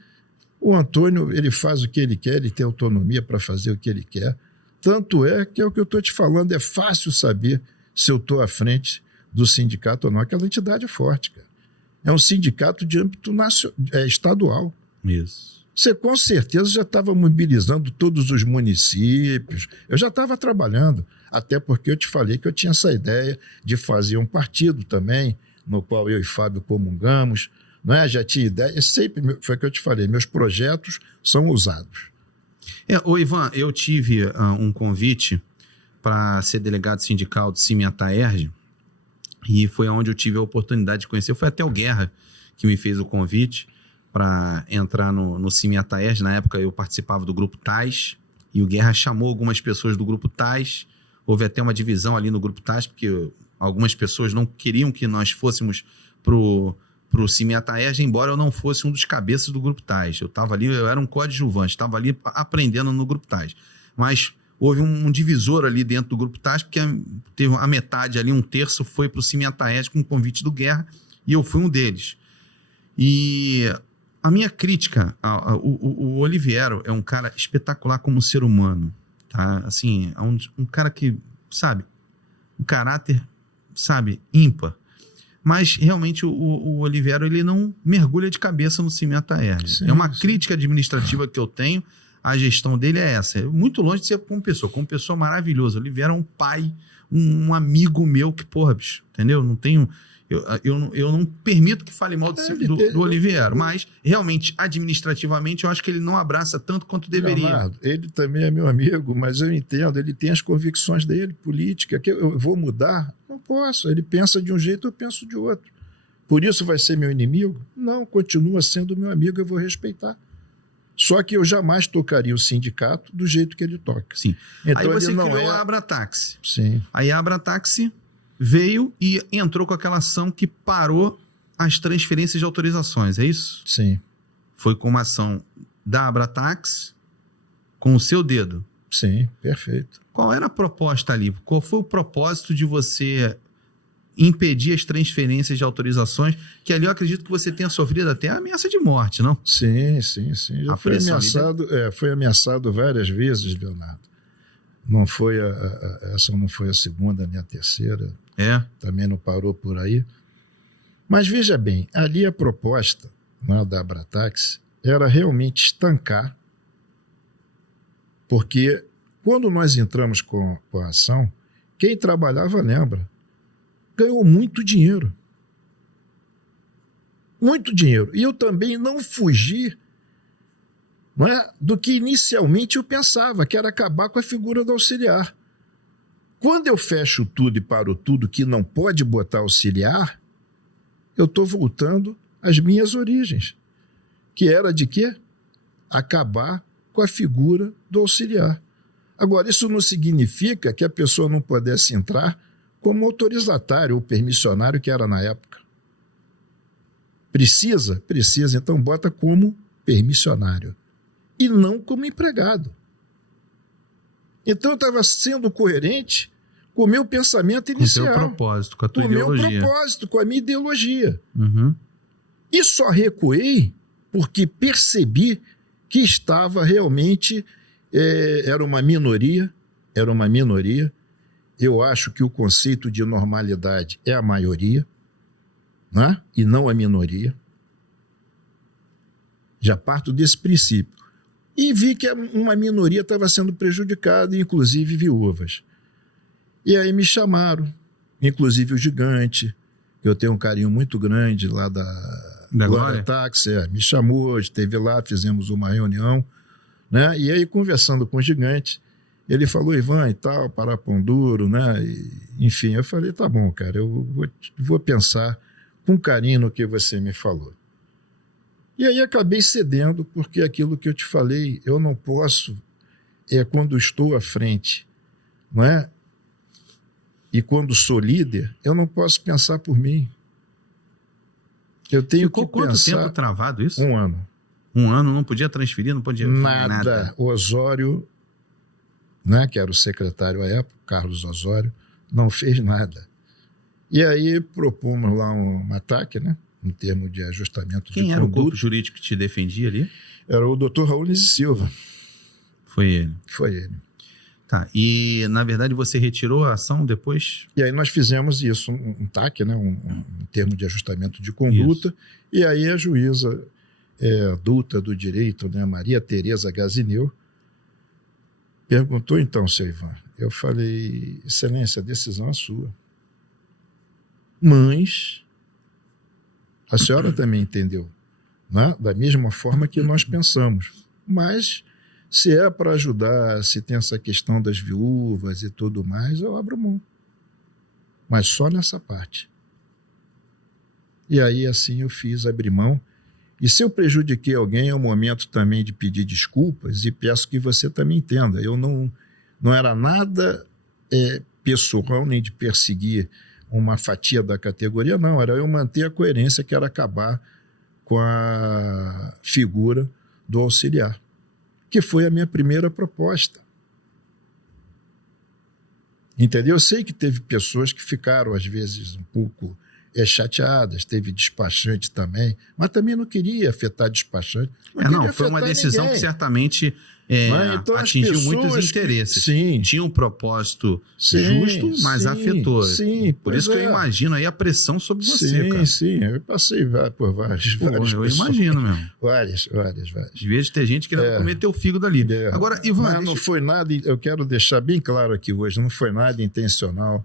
o Antônio, ele faz o que ele quer, ele tem autonomia para fazer o que ele quer. Tanto é que é o que eu estou te falando, é fácil saber se eu estou à frente do sindicato ou não. Aquela entidade é forte, cara. É um sindicato de âmbito estadual. Isso. Você com certeza já estava mobilizando todos os municípios. Eu já estava trabalhando, até porque eu te falei que eu tinha essa ideia de fazer um partido também, no qual eu e Fábio comungamos. Não é? Já tinha ideia, sempre foi o que eu te falei, meus projetos são ousados. Ô Ivan, eu tive um convite para ser delegado sindical do Cimiataerj e foi onde eu tive a oportunidade de conhecer. Foi até o Guerra que me fez o convite para entrar no Cimiataerj. Na época eu participava do Grupo TAS e o Guerra chamou algumas pessoas do Grupo TAS. Houve até uma divisão ali no Grupo TAS, porque algumas pessoas não queriam que nós fôssemos pro Cimiataerj, embora eu não fosse um dos cabeças do Grupo TAS. Eu estava ali, eu era um coadjuvante, estava ali aprendendo no Grupo TAS. Mas houve um divisor ali dentro do Grupo TAS, porque teve a metade ali, um terço, foi para o Cimiataerj com o convite do Guerra, e eu fui um deles. E a minha crítica, o Oliviero é um cara espetacular como ser humano, tá? Assim, é um cara que, sabe, um caráter, sabe, ímpar. Mas, realmente, o Oliviero, ele não mergulha de cabeça no Cimiataerj. É uma crítica administrativa que eu tenho. A gestão dele é essa. É muito longe de ser como pessoa maravilhosa. O Oliviero é um pai, um amigo meu que, porra, bicho, entendeu? Não tenho... Eu não permito que fale mal do Oliviero, mas, realmente, administrativamente, eu acho que ele não abraça tanto quanto deveria. Leonardo, ele também é meu amigo, mas eu entendo, ele tem as convicções dele, política, que eu vou mudar? Não posso. Ele pensa de um jeito, eu penso de outro. Por isso vai ser meu inimigo? Não, continua sendo meu amigo, eu vou respeitar. Só que eu jamais tocaria o sindicato do jeito que ele toca. Sim. Então, aí você criou a Abrataxi. Sim. Aí a Abrataxi veio e entrou com aquela ação que parou as transferências de autorizações, é isso? Sim. Foi com uma ação da Abrataxi com o seu dedo. Sim, perfeito. Qual era a proposta ali? Qual foi o propósito de você impedir as transferências de autorizações? Que ali eu acredito que você tenha sofrido até a ameaça de morte, não? Sim. Já foi ameaçado, foi ameaçado várias vezes, Leonardo. Não foi essa não foi a segunda nem a terceira. Também não parou por aí. Mas veja bem, ali a proposta, né, da Abrataxi era realmente estancar, porque quando nós entramos com a ação, quem trabalhava lembra, ganhou muito dinheiro. Muito dinheiro. E eu também não fugi, não é, do que inicialmente eu pensava, que era acabar com a figura do auxiliar. Quando eu fecho tudo e paro tudo que não pode botar auxiliar, eu estou voltando às minhas origens, que era de quê? Acabar com a figura do auxiliar. Agora, isso não significa que a pessoa não pudesse entrar como autorizatário ou permissionário que era na época. Precisa? Precisa, então bota como permissionário e não como empregado. Então eu estava sendo coerente com o meu pensamento inicial. Com o seu propósito, com a tua ideologia. Com o meu propósito, com a minha ideologia. Uhum. E só recuei porque percebi que estava realmente, era uma minoria, Eu acho que o conceito de normalidade é a maioria, né? E não a minoria. Já parto desse princípio. E vi que uma minoria estava sendo prejudicada, inclusive viúvas. E aí me chamaram, inclusive o Gigante, que eu tenho um carinho muito grande lá da Glória Táxi, me chamou, esteve lá, fizemos uma reunião, né? E aí, conversando com o Gigante, ele falou, Ivan e tal, para Pão Duro, né? Enfim, eu falei, tá bom, cara, eu vou pensar com carinho no que você me falou. E aí acabei cedendo, porque aquilo que eu te falei, eu não posso, quando estou à frente, não é? E quando sou líder, eu não posso pensar por mim. Eu tenho Ficou que pensar... Quanto tempo travado isso? 1 ano. 1 ano, não podia transferir, não podia... Nada. O Osório, né, que era o secretário à época, Carlos Osório, não fez nada. E aí propomos lá um ataque, né, em termos de ajustamento de conduta. Quem era o corpo jurídico que te defendia ali? Era o Dr. Raul Nisi Silva. Foi ele. Foi ele. Tá, e na verdade você retirou a ação depois? E aí nós fizemos isso, um TAC, né, um termo de ajustamento de conduta, isso. E aí a juíza adulta do direito, né, Maria Tereza Gazineu, perguntou então, seu Ivan. Eu falei, excelência, a decisão é sua. Mas a senhora também entendeu, né, da mesma forma que nós pensamos, mas... Se é para ajudar, se tem essa questão das viúvas e tudo mais, eu abro mão. Mas só nessa parte. E aí, assim, eu fiz abrir mão. E se eu prejudiquei alguém, é o momento também de pedir desculpas e peço que você também entenda. Eu não era nada pessoal, nem de perseguir uma fatia da categoria, não. Era eu manter a coerência, que era acabar com a figura do auxiliar, que foi a minha primeira proposta. Entendeu? Eu sei que teve pessoas que ficaram, às vezes, um pouco chateadas, teve despachante também, mas também não queria afetar despachante. Não, foi uma decisão ninguém. Que certamente então, atingiu pessoas muitos interesses. Sim. Tinha um propósito justo, mas afetou. Sim, por isso que eu imagino aí a pressão sobre você, cara. Sim, eu passei por várias eu imagino mesmo. Várias. Às vezes tem gente querendo comer teu fígado ali. Agora, Ivan... Mas não foi nada, eu quero deixar bem claro aqui hoje, não foi nada intencional.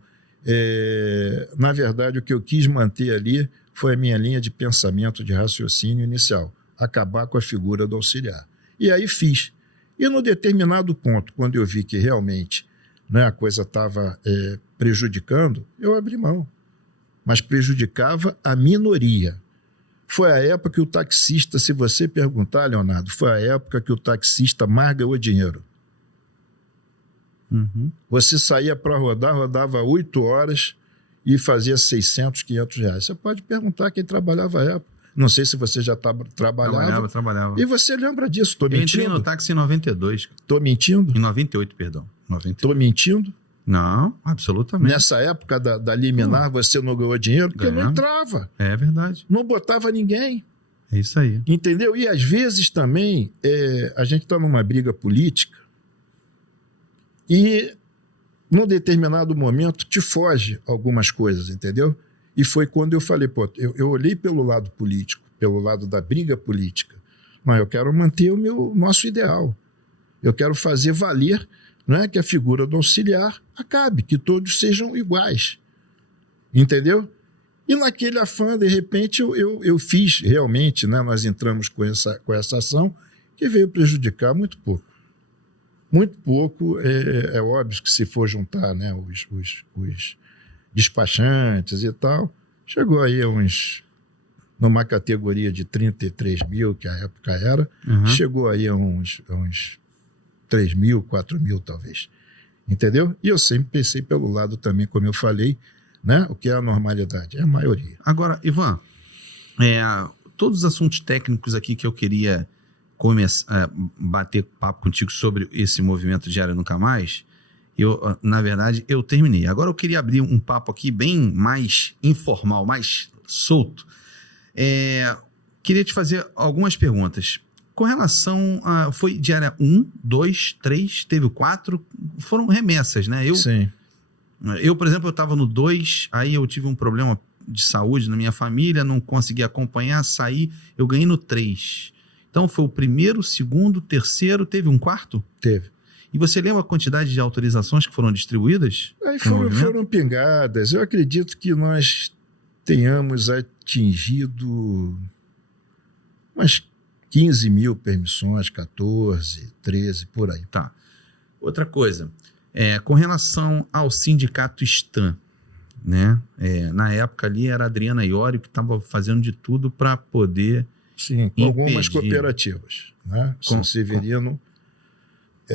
Na verdade, o que eu quis manter ali foi a minha linha de pensamento, de raciocínio inicial, acabar com a figura do auxiliar. E aí fiz. E no determinado ponto, quando eu vi que realmente, né, a coisa estava prejudicando, eu abri mão. Mas prejudicava a minoria. Foi a época que o taxista, se você perguntar, Leonardo, foi a época que o taxista mais ganhou dinheiro. Uhum. Você saía para rodar, rodava 8 horas e fazia 600, 500 reais. Você pode perguntar quem trabalhava à época. Não sei se você já trabalhava. Trabalhava. E você lembra disso? Estou mentindo? Eu entrei no táxi em 92. Estou mentindo? Em 98, perdão. Estou mentindo? Não, absolutamente. Nessa época da liminar, você não ganhou dinheiro? Porque não entrava. É verdade. Não botava ninguém. É isso aí. Entendeu? E às vezes também a gente está numa briga política e num determinado momento te foge algumas coisas, entendeu? E foi quando eu falei, eu olhei pelo lado político, pelo lado da briga política, mas eu quero manter o nosso ideal. Eu quero fazer valer, né, que a figura do auxiliar acabe, que todos sejam iguais. Entendeu? E naquele afã, de repente, eu fiz realmente, né, nós entramos com essa ação que veio prejudicar muito pouco. Muito pouco, é óbvio que se for juntar, né, os despachantes e tal, chegou aí numa categoria de 33 mil, que a época era, chegou aí a uns 3 mil, 4 mil talvez, entendeu? E eu sempre pensei pelo lado também, como eu falei, né, o que é a normalidade, é a maioria. Agora, Ivan, todos os assuntos técnicos aqui que eu queria bater papo contigo sobre esse movimento Diário Nunca Mais, na verdade, eu terminei. Agora eu queria abrir um papo aqui bem mais informal, mais solto. Queria te fazer algumas perguntas. Com relação a... Foi de área 1, 2, 3, teve o 4, foram remessas, né? Sim. Eu, por exemplo, eu estava no 2, aí eu tive um problema de saúde na minha família, não consegui acompanhar, saí, eu ganhei no 3. Então foi o primeiro, segundo, terceiro, teve um quarto? Teve. E você lembra a quantidade de autorizações que foram distribuídas? Aí foram pingadas. Eu acredito que nós tenhamos atingido umas 15 mil permissões, 14, 13, por aí. Tá. Outra coisa, com relação ao sindicato Stan, né? Na época ali era a Adriana Iori que estava fazendo de tudo para poder... Sim, com algumas cooperativas, né?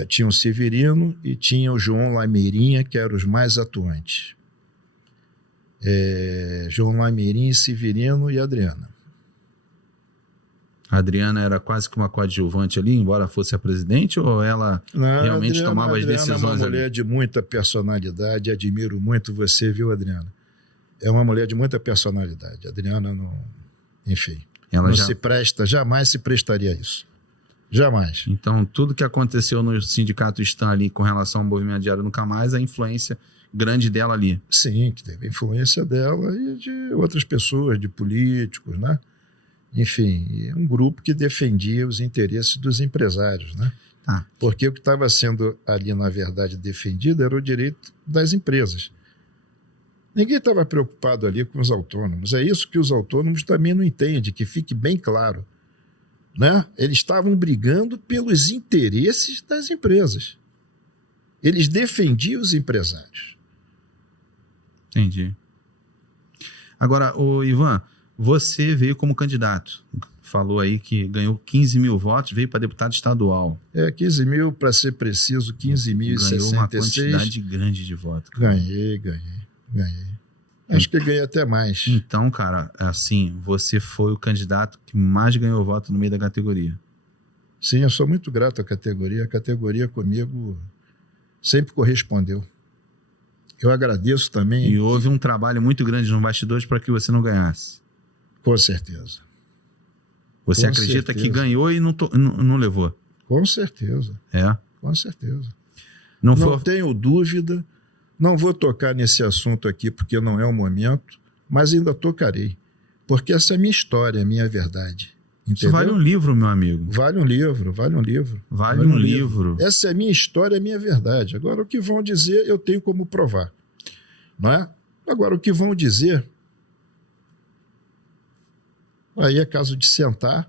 Tinha o Severino e tinha o João Lameirinha, que eram os mais atuantes. João Lameirinha, Severino e Adriana. A Adriana era quase que uma coadjuvante ali, embora fosse a presidente, ou ela realmente tomava as decisões? É uma mulher de muita personalidade, admiro muito você, viu, Adriana? É uma mulher de muita personalidade. A Adriana não... Enfim, se presta, jamais se prestaria a isso. Jamais. Então, tudo que aconteceu no sindicato Stan ali com relação ao movimento Diário Nunca Mais, a influência grande dela ali. Sim, que teve a influência dela e de outras pessoas, de políticos, né? Enfim, um grupo que defendia os interesses dos empresários, né? Ah. Porque o que estava sendo ali, na verdade, defendido era o direito das empresas. Ninguém estava preocupado ali com os autônomos. É isso que os autônomos também não entendem, que fique bem claro, né? Eles estavam brigando pelos interesses das empresas. Eles defendiam os empresários. Entendi. Agora, Ivan, você veio como candidato. Falou aí que ganhou 15 mil votos, veio para deputado estadual. 15 mil, para ser preciso, 15.066. Ganhou uma quantidade grande de votos. Ganhei. Acho que ganhei até mais. Então, cara, assim, você foi o candidato que mais ganhou voto no meio da categoria. Sim, eu sou muito grato à categoria. A categoria comigo sempre correspondeu. Eu agradeço também. E houve um trabalho muito grande nos bastidores para que você não ganhasse. Com certeza. Você acredita que ganhou e não levou? Com certeza. Com certeza. Não tenho dúvida. Não vou tocar nesse assunto aqui porque não é o momento, mas ainda tocarei. Porque essa é a minha história, a minha verdade. Entendeu? Isso vale um livro, meu amigo. Vale um livro. Vale um livro. Essa é a minha história, a minha verdade. Agora, o que vão dizer, eu tenho como provar. Não é? Agora, o que vão dizer... Aí é caso de sentar.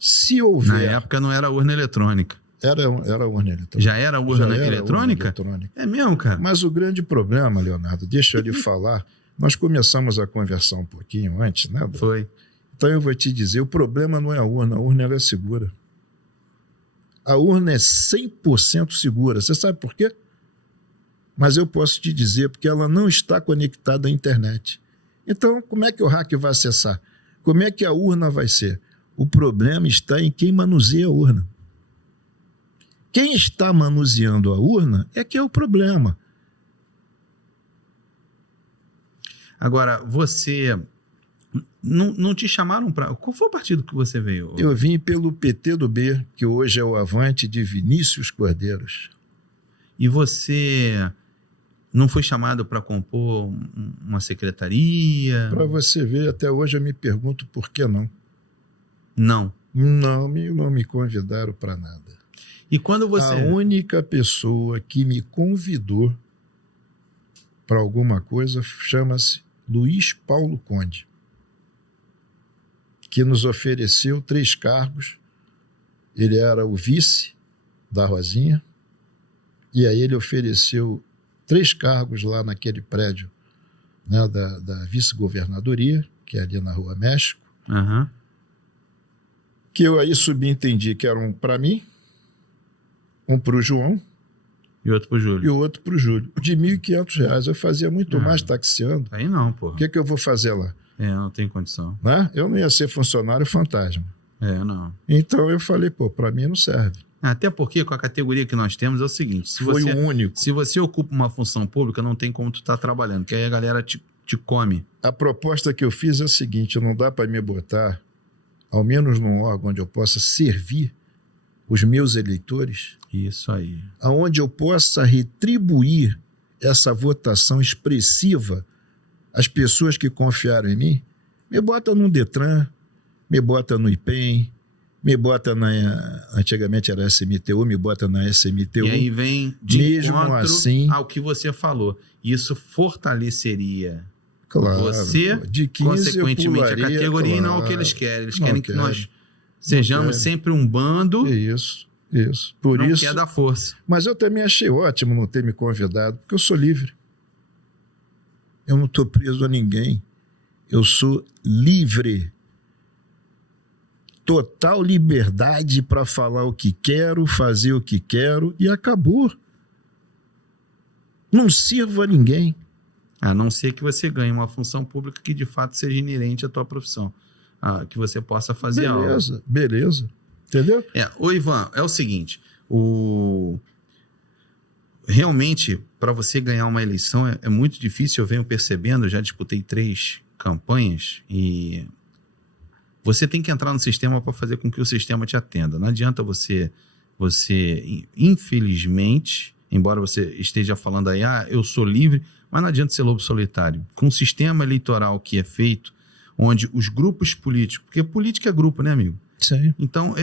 Se houver... Na época não era urna eletrônica. Era urna eletrônica. Já era urna eletrônica? É mesmo, cara? Mas o grande problema, Leonardo, deixa eu lhe falar, nós começamos a conversar um pouquinho antes, né? Foi. Então eu vou te dizer, o problema não é a urna ela é segura. A urna é 100% segura. Você sabe por quê? Mas eu posso te dizer, porque ela não está conectada à internet. Então, como é que o hacker vai acessar? Como é que a urna vai ser? O problema está em quem manuseia a urna. Quem está manuseando a urna é que é o problema. Agora, você... Não te chamaram para... Qual foi o partido que você veio? Eu vim pelo PT do B, que hoje é o Avante de Vinícius Cordeiros. E você não foi chamado para compor uma secretaria? Para você ver, até hoje eu me pergunto por que não. Não? Não me convidaram para nada. E quando você... A única pessoa que me convidou para alguma coisa chama-se Luiz Paulo Conde, que nos ofereceu 3 cargos. Ele era o vice da Rosinha, e aí ele ofereceu 3 cargos lá naquele prédio, né, da vice-governadoria, que é ali na Rua México, que eu aí subentendi que eram para mim, um para o João e outro para o Júlio. E o outro para o Júlio. De R$ 1.500. Eu fazia muito mais taxiando. Aí não, pô. O que eu vou fazer lá? Não tem condição. Né? Eu não ia ser funcionário fantasma. Não. Então eu falei, para mim não serve. Até porque com a categoria que nós temos é o seguinte. Foi o único. Se você ocupa uma função pública, não tem como tu estar trabalhando, que aí a galera te come. A proposta que eu fiz é a seguinte, não dá para me botar ao menos num órgão onde eu possa servir os meus eleitores, Isso aí. aonde eu possa retribuir essa votação expressiva às pessoas que confiaram em mim, me bota no Detran, me bota no IPEM, me bota antigamente era SMTU, me bota na SMTU. E aí vem de mesmo encontro assim, ao que você falou. Isso fortaleceria claro, você, de 15 consequentemente, a categoria, e não o que eles querem. Eles querem que nós sejamos sempre um bando Isso. Por não isso, quer dar força. Mas eu também achei ótimo não ter me convidado, porque eu sou livre. Eu não estou preso a ninguém. Eu sou livre. Total liberdade para falar o que quero, fazer o que quero e acabou. Não sirvo a ninguém. A não ser que você ganhe uma função pública que de fato seja inerente à tua profissão. Que você possa fazer algo. Beleza. Entendeu? Ô Ivan, é o seguinte, realmente, para você ganhar uma eleição é muito difícil, eu venho percebendo, eu já disputei 3 campanhas e você tem que entrar no sistema para fazer com que o sistema te atenda. Não adianta você infelizmente, embora você esteja falando aí, eu sou livre, mas não adianta ser lobo solitário. Com o sistema eleitoral que é feito, onde os grupos políticos, porque política é grupo, né, amigo? Sim. Então,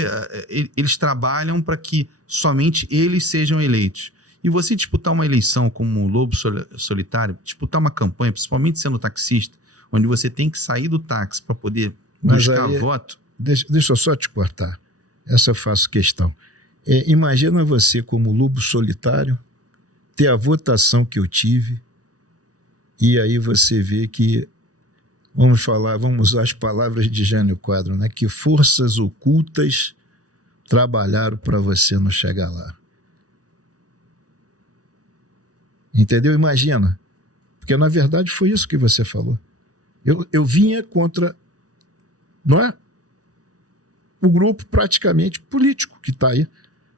eles trabalham para que somente eles sejam eleitos. E você disputar uma eleição como lobo solitário, disputar uma campanha, principalmente sendo taxista, onde você tem que sair do táxi para poder buscar voto. Deixa eu só te cortar. Essa eu faço questão. Imagina você como lobo solitário, ter a votação que eu tive, e aí você vê que vamos usar as palavras de Jânio Quadro, né? Que forças ocultas trabalharam para você não chegar lá. Entendeu? Imagina. Porque, na verdade, foi isso que você falou. Eu vinha contra, não é? O grupo praticamente político que está aí.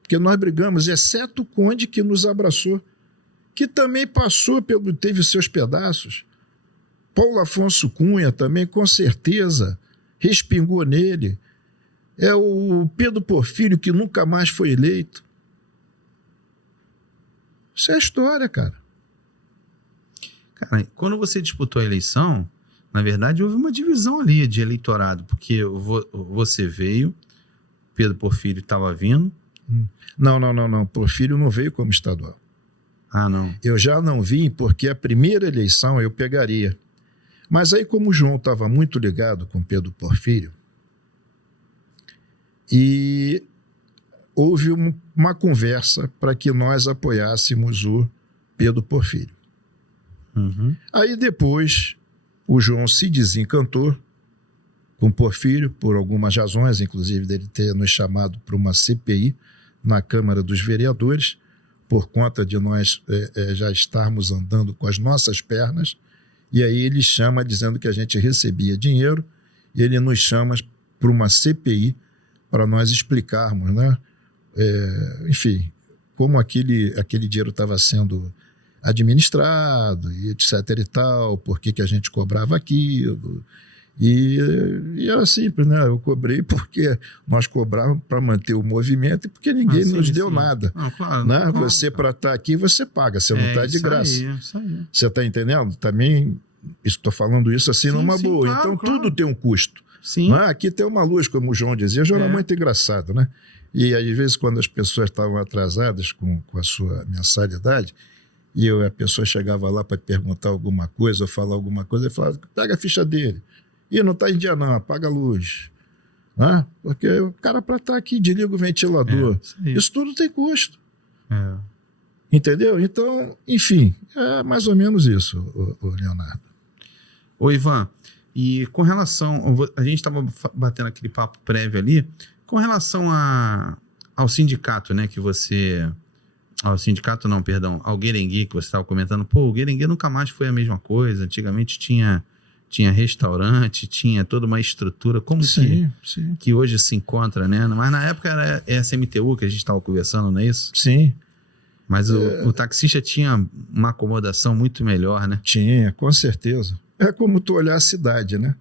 Porque nós brigamos, exceto o Conde que nos abraçou, que também teve seus pedaços. Paulo Afonso Cunha também, com certeza, respingou nele. É o Pedro Porfírio, que nunca mais foi eleito. Isso é a história, cara. Cara, quando você disputou a eleição, na verdade, houve uma divisão ali de eleitorado, porque você veio, Pedro Porfírio estava vindo. Não. Porfírio não veio como estadual. Não. Eu já não vim porque a primeira eleição eu pegaria. Mas aí, como o João estava muito ligado com Pedro Porfírio, e houve uma conversa para que nós apoiássemos o Pedro Porfírio. Uhum. Aí depois o João se desencantou com Porfírio por algumas razões, inclusive dele ter nos chamado para uma CPI na Câmara dos Vereadores, por conta de nós já estarmos andando com as nossas pernas. E aí ele chama dizendo que a gente recebia dinheiro e ele nos chama para uma CPI para nós explicarmos, né? Enfim, como aquele dinheiro estava sendo administrado e etc e tal, por que a gente cobrava aquilo. E era simples, né? Eu cobrei porque nós cobrávamos para manter o movimento e porque ninguém nos deu nada. Claro, né? Você, para estar aqui, você paga, você não está de graça. Isso aí. Você está entendendo? Também estou falando isso assim numa boa. Claro, então, claro. tudo tem um custo. Sim. Né? Aqui tem uma luz, como o João dizia, já era muito engraçado, né? E às vezes, quando as pessoas estavam atrasadas com a sua mensalidade, e a pessoa chegava lá para perguntar alguma coisa ou falar alguma coisa, ele falava, pega a ficha dele. E não está em dia não, apaga a luz. Né? Porque o cara para estar aqui, desliga o ventilador. Isso tudo tem custo. Entendeu? Então, enfim, é mais ou menos isso, o Leonardo. Ô Ivan, e com relação, a gente estava batendo aquele papo prévio ali, com relação ao sindicato, né, que você... Ao sindicato não, perdão, ao Guerengue, que você estava comentando, o Guerengue nunca mais foi a mesma coisa, antigamente tinha restaurante, tinha toda uma estrutura, como que hoje se encontra, né? Mas na época era SMTU que a gente estava conversando, não é isso? Sim. Mas o taxista tinha uma acomodação muito melhor, né? Tinha, com certeza. É como tu olhar a cidade, né?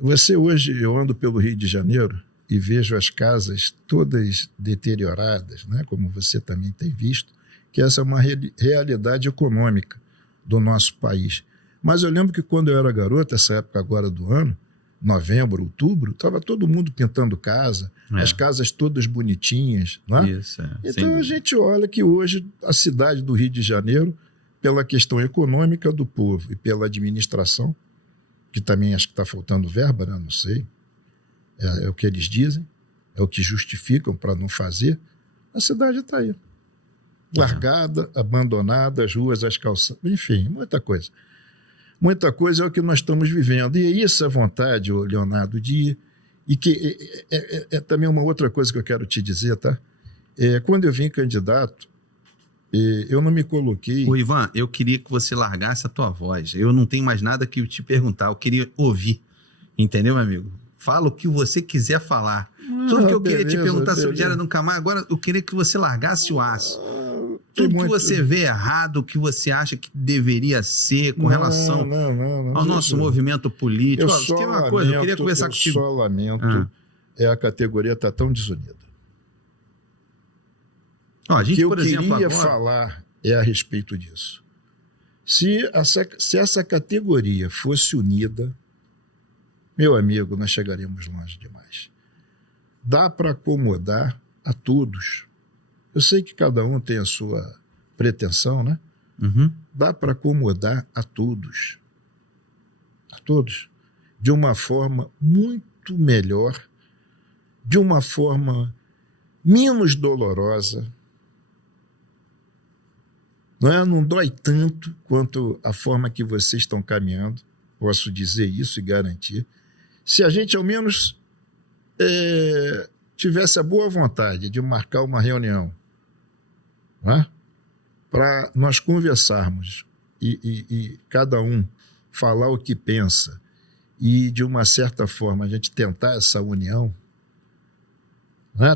Você hoje, eu ando pelo Rio de Janeiro e vejo as casas todas deterioradas, né? Como você também tem visto, que essa é uma realidade econômica do nosso país. Mas eu lembro que quando eu era garoto, essa época agora do ano, novembro, outubro, estava todo mundo pintando casa, as casas todas bonitinhas. Não é? Isso, então a gente olha que hoje a cidade do Rio de Janeiro, pela questão econômica do povo e pela administração, que também acho que está faltando verba, né? Não sei, é o que eles dizem, é o que justificam para não fazer, a cidade está aí. Largada, abandonada, as ruas, as calçadas, enfim, muita coisa. Muita coisa é o que nós estamos vivendo. E isso é vontade, Leonardo, de... E que é também uma outra coisa que eu quero te dizer, tá? Quando eu vim candidato, eu não me coloquei... Ô, Ivan, eu queria que você largasse a tua voz. Eu não tenho mais nada que te perguntar. Eu queria ouvir. Entendeu, meu amigo? Fala o que você quiser falar. Tudo que eu queria te perguntar sobre o Diário de um Camargo, agora eu queria que você largasse o aço. Tudo que você vê errado, o que você acha que deveria ser com relação ao nosso movimento político. Eu queria conversar contigo. Eu só lamento a categoria estar tão desunida. A gente, o que eu queria falar é a respeito disso. Se essa categoria fosse unida, meu amigo, nós chegaríamos longe demais. Dá para acomodar a todos. Eu sei que cada um tem a sua pretensão, né? Uhum. Dá para acomodar a todos. A todos. De uma forma muito melhor, de uma forma menos dolorosa. Não dói tanto quanto a forma que vocês estão caminhando. Posso dizer isso e garantir. Se a gente, ao menos, tivesse a boa vontade de marcar uma reunião, para nós conversarmos e cada um falar o que pensa e, de uma certa forma, a gente tentar essa união,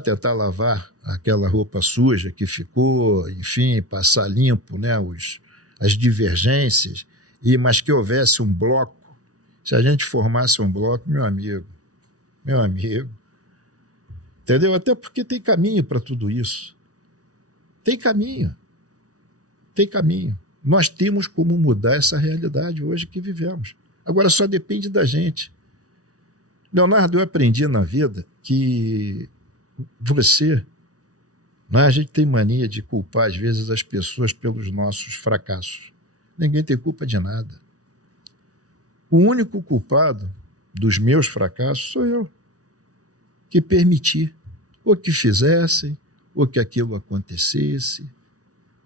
tentar lavar aquela roupa suja que ficou, enfim, passar limpo, as divergências, mas que houvesse um bloco. Se a gente formasse um bloco, meu amigo, entendeu? Até porque tem caminho para tudo isso. Tem caminho. Nós temos como mudar essa realidade hoje que vivemos. Agora só depende da gente. Leonardo, eu aprendi na vida que a gente tem mania de culpar às vezes as pessoas pelos nossos fracassos. Ninguém tem culpa de nada. O único culpado dos meus fracassos sou eu, que permiti ou que fizessem, ou que aquilo acontecesse,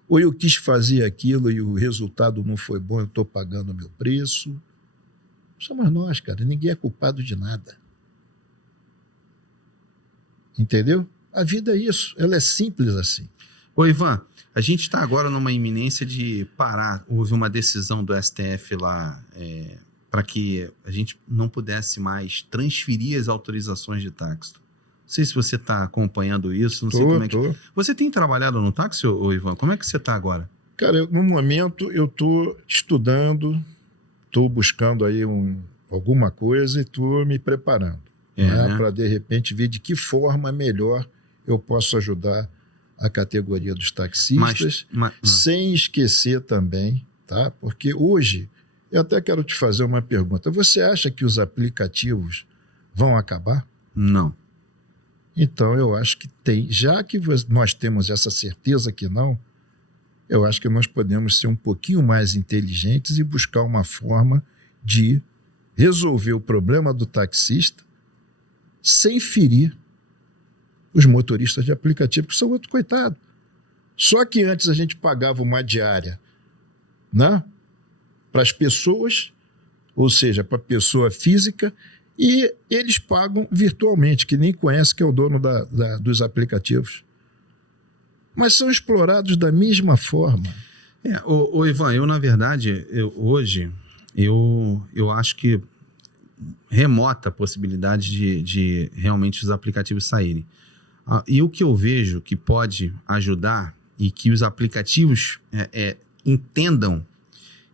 ou eu quis fazer aquilo e o resultado não foi bom, eu estou pagando o meu preço. Somos nós, cara, ninguém é culpado de nada. Entendeu? A vida é isso, ela é simples assim. Ô, Ivan, a gente está agora numa iminência de parar. Houve uma decisão do STF lá para que a gente não pudesse mais transferir as autorizações de táxi. Não sei se você está acompanhando isso, não sei como é que... Você tem trabalhado no táxi, ô Ivan? Como é que você está agora? Cara, no momento eu estou estudando, estou buscando aí alguma coisa e estou me preparando para, de repente, ver de que forma melhor eu posso ajudar a categoria dos taxistas, sem esquecer também, tá? Porque hoje, eu até quero te fazer uma pergunta. Você acha que os aplicativos vão acabar? Não. Então, eu acho que tem. Já que nós temos essa certeza que não, eu acho que nós podemos ser um pouquinho mais inteligentes e buscar uma forma de resolver o problema do taxista sem ferir os motoristas de aplicativo, que são outro coitado. Só que antes a gente pagava uma diária, para as pessoas, ou seja, para a pessoa física, e eles pagam virtualmente, que nem conhece que é o dono dos aplicativos. Mas são explorados da mesma forma. Ô Ivan, eu na verdade, hoje, eu acho que remota a possibilidade de realmente os aplicativos saírem. E o que eu vejo que pode ajudar e que os aplicativos entendam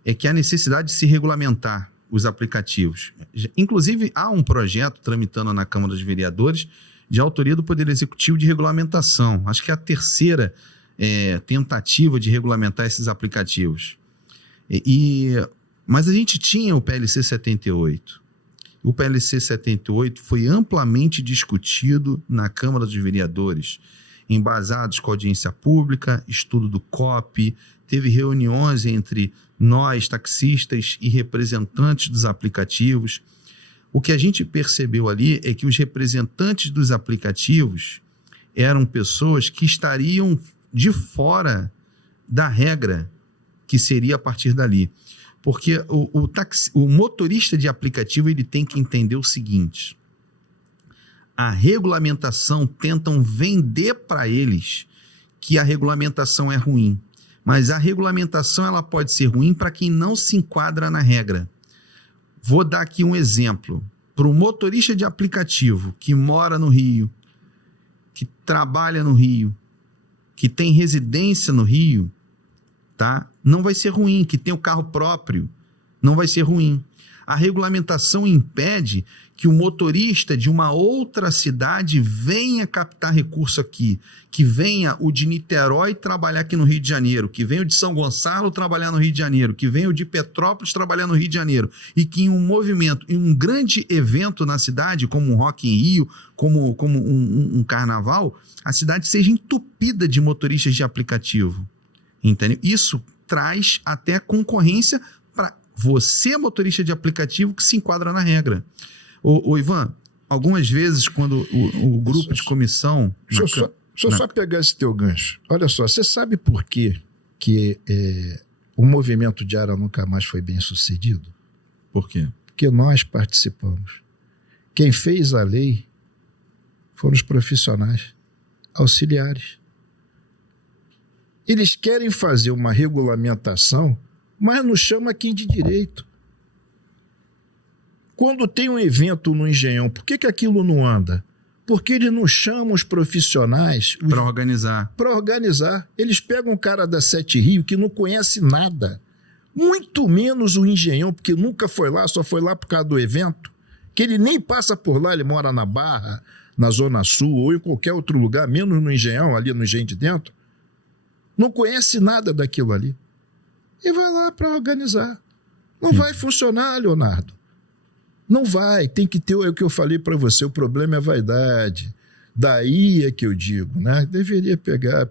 é que há necessidade de se regulamentar os aplicativos. Inclusive, há um projeto tramitando na Câmara dos Vereadores de autoria do Poder Executivo de regulamentação. Acho que é a terceira tentativa de regulamentar esses aplicativos. Mas a gente tinha o PLC 78. O PLC 78 foi amplamente discutido na Câmara dos Vereadores, embasados com audiência pública, estudo do COP, teve reuniões entre nós, taxistas e representantes dos aplicativos. O que a gente percebeu ali é que os representantes dos aplicativos eram pessoas que estariam de fora da regra que seria a partir dali. Porque o motorista de aplicativo ele tem que entender o seguinte: a regulamentação tentam vender para eles que a regulamentação é ruim, mas a regulamentação ela pode ser ruim para quem não se enquadra na regra. Vou dar aqui um exemplo. Para o motorista de aplicativo que mora no Rio, que trabalha no Rio, que tem residência no Rio, tá? Não vai ser ruim, que tem o carro próprio, não vai ser ruim. A regulamentação impede que o motorista de uma outra cidade venha captar recurso aqui, que venha o de Niterói trabalhar aqui no Rio de Janeiro, que venha o de São Gonçalo trabalhar no Rio de Janeiro, que venha o de Petrópolis trabalhar no Rio de Janeiro, e que em um movimento, em um grande evento na cidade, como um Rock in Rio, como um carnaval, a cidade seja entupida de motoristas de aplicativo. Entendeu? Isso traz até concorrência para você, motorista de aplicativo, que se enquadra na regra. Ô Ivan, algumas vezes quando o grupo de comissão... Deixa eu só pegar esse teu gancho. Olha só, você sabe por quê que o movimento de Ara Nunca Mais foi bem sucedido? Por quê? Porque nós participamos. Quem fez a lei foram os profissionais auxiliares. Eles querem fazer uma regulamentação, mas não chama quem de direito. Quando tem um evento no Engenhão, por que aquilo não anda? Porque eles não chamam os profissionais... Para organizar. Para organizar. Eles pegam um cara da Sete Rio que não conhece nada. Muito menos o Engenhão, porque nunca foi lá, só foi lá por causa do evento. Que ele nem passa por lá, ele mora na Barra, na Zona Sul ou em qualquer outro lugar, menos no Engenhão, ali no Engenho de Dentro. Não conhece nada daquilo ali. E vai lá para organizar. Não vai funcionar, Leonardo. Não vai. Tem que ter o que eu falei para você. O problema é a vaidade. Daí é que eu digo, né? Deveria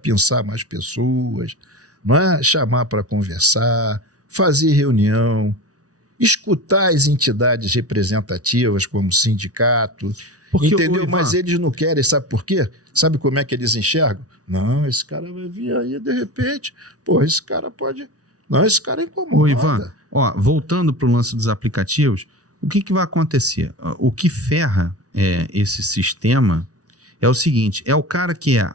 pensar mais pessoas, não é? Chamar para conversar, fazer reunião, escutar as entidades representativas como o sindicato. Porque entendeu? Mas eles não querem, sabe por quê? Sabe como é que eles enxergam? Não, esse cara vai vir aí de repente. Pô, esse cara pode... Não, esse cara incomoda. Ô, Ivan, voltando para o lance dos aplicativos, o que vai acontecer? O que ferra esse sistema é o seguinte, é o cara que é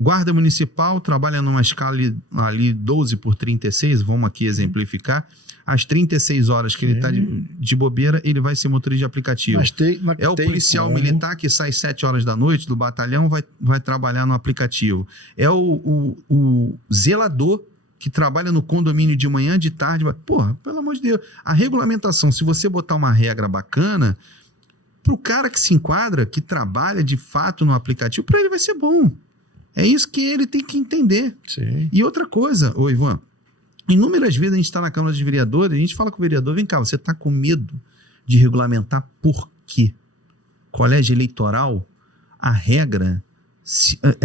guarda municipal, trabalha numa escala ali 12 por 36, vamos aqui exemplificar, às 36 horas que ele está de bobeira, ele vai ser motorista de aplicativo. É o policial militar que sai 7 horas da noite do batalhão, vai trabalhar no aplicativo. É o zelador que trabalha no condomínio de manhã, de tarde. Porra, pelo amor de Deus. A regulamentação, se você botar uma regra bacana, para o cara que se enquadra, que trabalha de fato no aplicativo, para ele vai ser bom. É isso que ele tem que entender. Sim. E outra coisa, ô Ivan, inúmeras vezes a gente está na Câmara de Vereadores, a gente fala com o vereador, vem cá, você está com medo de regulamentar por quê? Colégio eleitoral, a regra,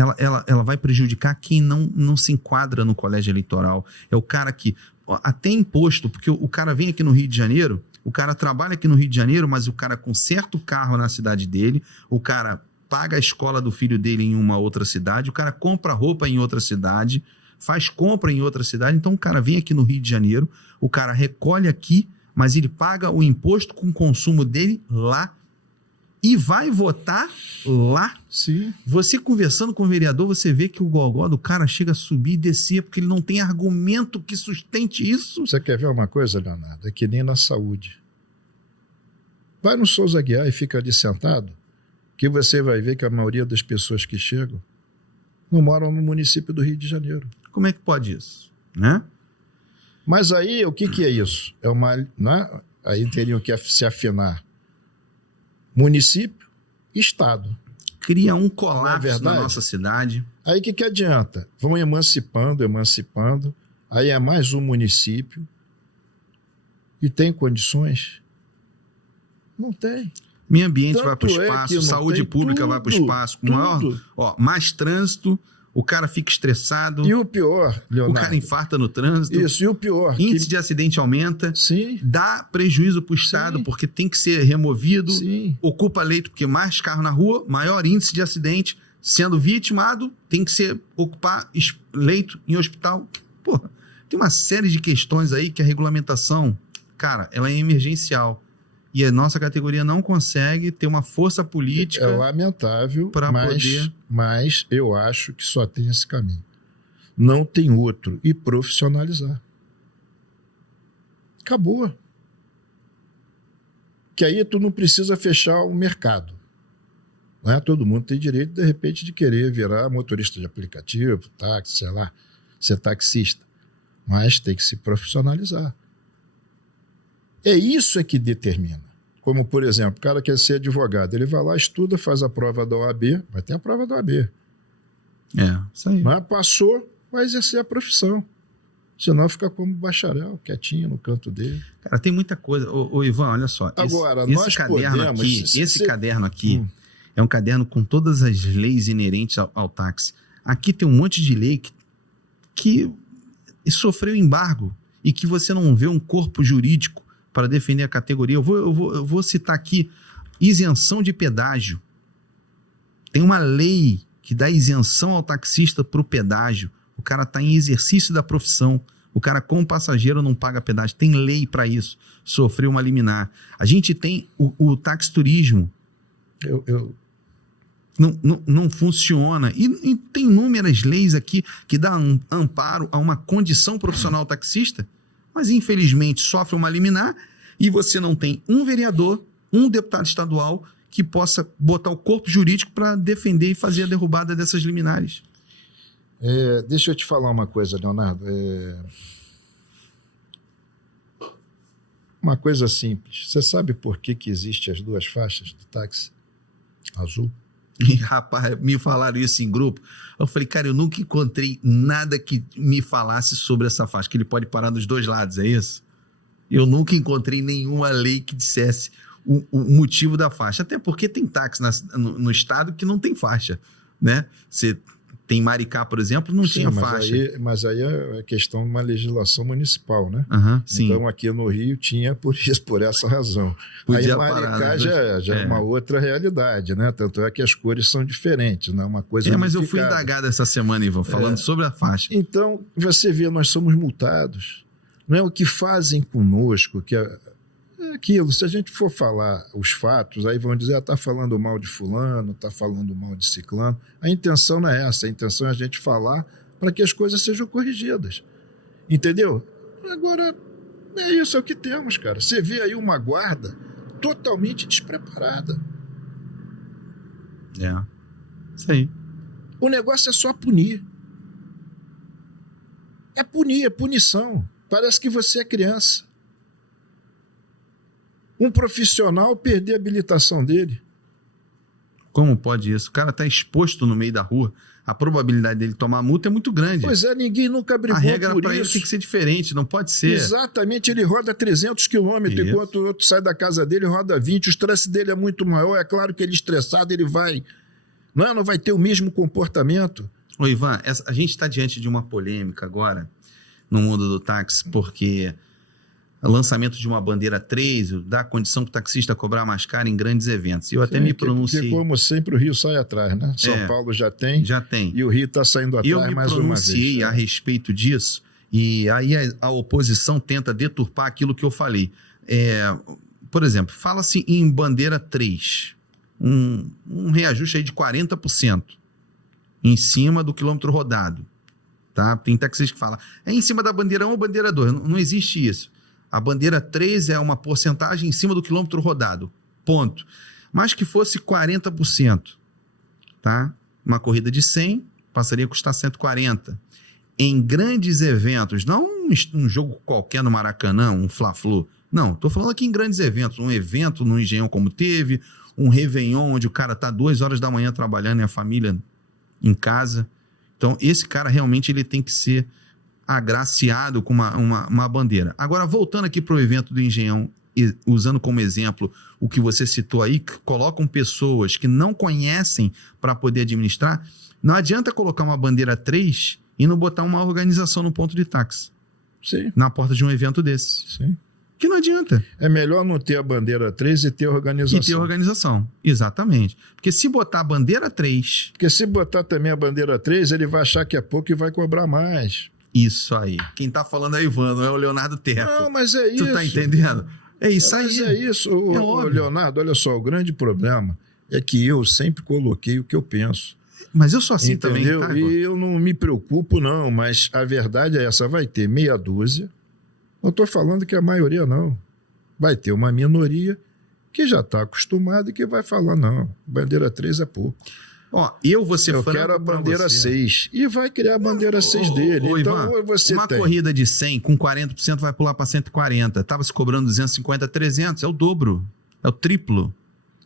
ela vai prejudicar quem não se enquadra no colégio eleitoral. É o cara que, até imposto, porque o cara vem aqui no Rio de Janeiro, o cara trabalha aqui no Rio de Janeiro, mas o cara conserta o carro na cidade dele, o cara paga a escola do filho dele em uma outra cidade, o cara compra roupa em outra cidade, faz compra em outra cidade, então o cara vem aqui no Rio de Janeiro, o cara recolhe aqui, mas ele paga o imposto com o consumo dele lá e vai votar lá. Sim. Você conversando com o vereador, você vê que o gogó do cara chega a subir e descer, porque ele não tem argumento que sustente isso. Você quer ver uma coisa, Leonardo? É que nem na saúde. Vai no Souza Aguiar e fica ali sentado, que você vai ver que a maioria das pessoas que chegam não moram no município do Rio de Janeiro. Como é que pode isso, né? Mas aí, o que é isso? É uma, né? Aí teriam que se afinar município e estado. Cria um Não é colapso na verdade? nossa cidade. Aí o que adianta? Vão emancipando, aí é mais um município e tem condições? Não tem. Meio ambiente Tanto vai para o é espaço, que não saúde tem pública vai para o tudo, espaço. Com maior, tudo. mais trânsito, o cara fica estressado, E o pior, o Leonardo... cara infarta no trânsito, Isso, e o pior... índice de acidente aumenta, Sim, dá prejuízo para o Estado, Sim. porque tem que ser removido, sim. ocupa leito, porque mais carro na rua, maior índice de acidente, sendo vitimado, tem que ocupar leito em hospital. Porra, tem uma série de questões aí que a regulamentação, cara, ela é emergencial. E a nossa categoria não consegue ter uma força política. É lamentável, pra poder... mas eu acho que só tem esse caminho. Não tem outro. E profissionalizar. Acabou. Que aí tu não precisa fechar o mercado. Né? Todo mundo tem direito, de repente, de querer virar motorista de aplicativo, táxi, sei lá, ser taxista. Mas tem que se profissionalizar. É isso que determina. Como, por exemplo, o cara quer ser advogado, ele vai lá, estuda, faz a prova da OAB, vai ter a prova da OAB. Isso aí. Mas passou, vai exercer a profissão. Senão fica como bacharel, quietinho no canto dele. Cara, tem muita coisa. Ô Ivan, olha só. Agora, esse nós caderno podemos... aqui, esse caderno aqui é um caderno com todas as leis inerentes ao táxi. Aqui tem um monte de lei que sofreu embargo e que você não vê um corpo jurídico para defender a categoria. Eu vou citar aqui isenção de pedágio. Tem uma lei que dá isenção ao taxista para o pedágio. O cara está em exercício da profissão. O cara, como passageiro, não paga pedágio. Tem lei para isso. Sofreu uma liminar. A gente tem o táxi turismo. Não funciona. E tem inúmeras leis aqui que dão amparo a uma condição profissional taxista, mas infelizmente sofre uma liminar e você não tem um vereador, um deputado estadual que possa botar o corpo jurídico para defender e fazer a derrubada dessas liminares. Deixa eu te falar uma coisa, Leonardo. Uma coisa simples. Você sabe por que existem as duas faixas do táxi azul? E, rapaz, me falaram isso em grupo. Eu falei, cara, eu nunca encontrei nada que me falasse sobre essa faixa, que ele pode parar dos dois lados, é isso? Eu nunca encontrei nenhuma lei que dissesse o motivo da faixa. Até porque tem táxi no estado que não tem faixa, né? Você tem Maricá, por exemplo, não tinha faixa. Mas aí é questão de uma legislação municipal, né? Sim. Então aqui no Rio tinha por essa razão. Podia aí Maricá parar, já é uma outra realidade, né? Tanto é que as cores são diferentes, né? Uma coisa mas eu fui indagado essa semana, Ivan, falando sobre a faixa. Então, você vê, nós somos multados. Não é o que fazem conosco, que é aquilo. Se a gente for falar os fatos, aí vão dizer, está falando mal de fulano, está falando mal de ciclano. A intenção não é essa, a intenção é a gente falar para que as coisas sejam corrigidas. Entendeu? Agora, isso é o que temos, cara. Você vê aí uma guarda totalmente despreparada. Isso aí. O negócio é só punir. É punir, é punição. Parece que você é criança. Um profissional perder a habilitação dele. Como pode isso? O cara está exposto no meio da rua. A probabilidade dele tomar multa é muito grande. Pois é, ninguém nunca brigou por isso. A regra para ele tem que ser diferente, não pode ser. Exatamente, ele roda 300 quilômetros, enquanto o outro sai da casa dele e roda 20. O estresse dele é muito maior. É claro que ele estressado, ele vai... Não vai ter o mesmo comportamento. Ô Ivan, a gente está diante de uma polêmica agora no mundo do táxi, porque o lançamento de uma bandeira 3 dá a condição para o taxista cobrar mais caro em grandes eventos. Eu até me pronunciei... Porque, como sempre, o Rio sai atrás, né? São Paulo já tem. E o Rio está saindo atrás mais uma vez. Eu me pronunciei a respeito disso, e aí a oposição tenta deturpar aquilo que eu falei. Por exemplo, fala-se em bandeira 3, um reajuste aí de 40% em cima do quilômetro rodado. Tá? Tem taxistas que falam, é em cima da bandeira 1 ou bandeira 2. Não existe isso. A bandeira 3 é uma porcentagem em cima do quilômetro rodado. Ponto. Mas que fosse 40%. Tá? Uma corrida de 100 passaria a custar 140. Em grandes eventos, não um jogo qualquer no Maracanã, um Fla-Flu. Não, tô falando aqui em grandes eventos. Um evento no Engenhão como teve, um Réveillon onde o cara tá 2 horas da manhã trabalhando e a família em casa. Então, esse cara realmente ele tem que ser agraciado com uma bandeira. Agora, voltando aqui para o evento do Engenhão, usando como exemplo o que você citou aí, que colocam pessoas que não conhecem para poder administrar, não adianta colocar uma bandeira 3 e não botar uma organização no ponto de táxi. Sim. Na porta de um evento desse. Sim. Que não adianta. É melhor não ter a bandeira 3 e ter organização. E ter organização, exatamente. Porque se botar a bandeira 3... Porque se botar também a bandeira 3, ele vai achar que é pouco e vai cobrar mais. Isso aí. Quem tá falando é o Ivan, não é o Leonardo Teco. Não, mas é isso. Tu tá entendendo? É isso aí. Mas é isso. O Leonardo, olha só, o grande problema é que eu sempre coloquei o que eu penso. Mas eu sou assim entendeu? também, tá? E eu não me preocupo, não, mas a verdade é essa, vai ter meia dúzia. Não estou falando que a maioria não. Vai ter uma minoria que já está acostumada e que vai falar, não, bandeira 3 é pouco. Ó, eu quero a bandeira 6. E vai criar a bandeira 6 dele. Então, Ivan, você uma tem corrida de 100 com 40% vai pular para 140. Tava se cobrando 250, 300. É o dobro. É o triplo.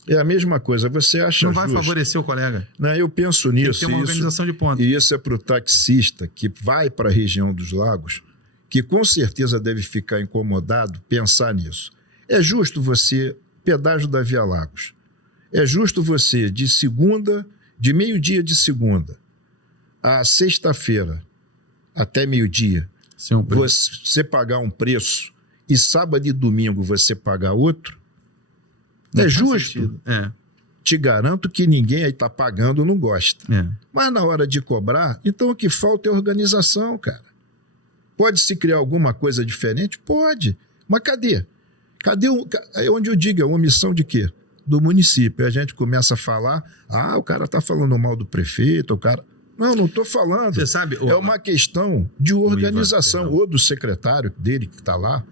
É a mesma coisa. Você acha não vai justo? Favorecer o colega. Não, eu penso nisso. Tem que ter uma organização de ponta. E isso é para o taxista que vai para a região dos lagos, que com certeza deve ficar incomodado pensar nisso. É justo você, pedágio da Via Lagos, é justo você, de meio-dia de segunda a sexta-feira, até meio-dia, você pagar um preço e sábado e domingo você pagar outro? Não é justo? É. Te garanto que ninguém aí está pagando não gosta. É. Mas na hora de cobrar, então o que falta é organização, cara. Pode-se criar alguma coisa diferente? Pode. Mas cadê? É onde eu digo, é uma omissão de quê? Do município. A gente começa a falar, o cara está falando mal do prefeito, o cara... Não estou falando. Você sabe... É uma questão de organização, ou do secretário dele que está lá.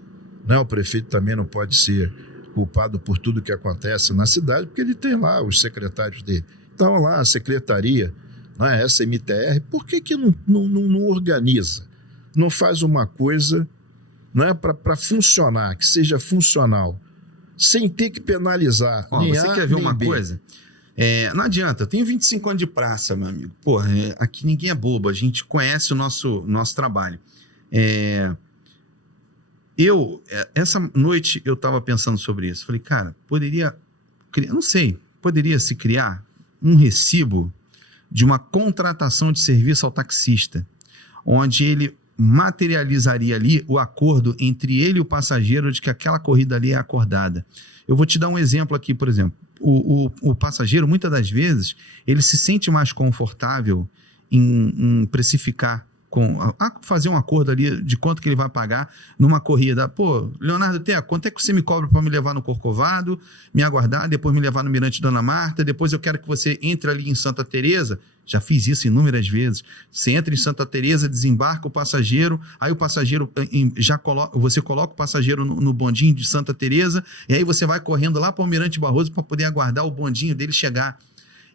O prefeito também não pode ser culpado por tudo que acontece na cidade, porque ele tem lá os secretários dele. Então, lá, a secretaria, essa MTR, por que não organiza? Não faz uma coisa para funcionar, que seja funcional, sem ter que penalizar. Você quer ver uma coisa? Não adianta, eu tenho 25 anos de praça, meu amigo. Porra, aqui ninguém é bobo, a gente conhece o nosso trabalho. Essa noite eu estava pensando sobre isso. Falei, cara, poderia se criar um recibo de uma contratação de serviço ao taxista, onde ele materializaria ali o acordo entre ele e o passageiro de que aquela corrida ali é acordada. Eu vou te dar um exemplo aqui, por exemplo. O passageiro, muitas das vezes, ele se sente mais confortável em precificar, fazer um acordo ali de quanto que ele vai pagar numa corrida. Pô, Leonardo Teco, quanto é que você me cobra para me levar no Corcovado, me aguardar, depois me levar no Mirante Dona Marta, depois eu quero que você entre ali em Santa Teresa. Já fiz isso inúmeras vezes. Você entra em Santa Teresa, desembarca o passageiro, aí o passageiro você coloca o passageiro no bondinho de Santa Teresa, e aí você vai correndo lá para o Almirante Barroso para poder aguardar o bondinho dele chegar.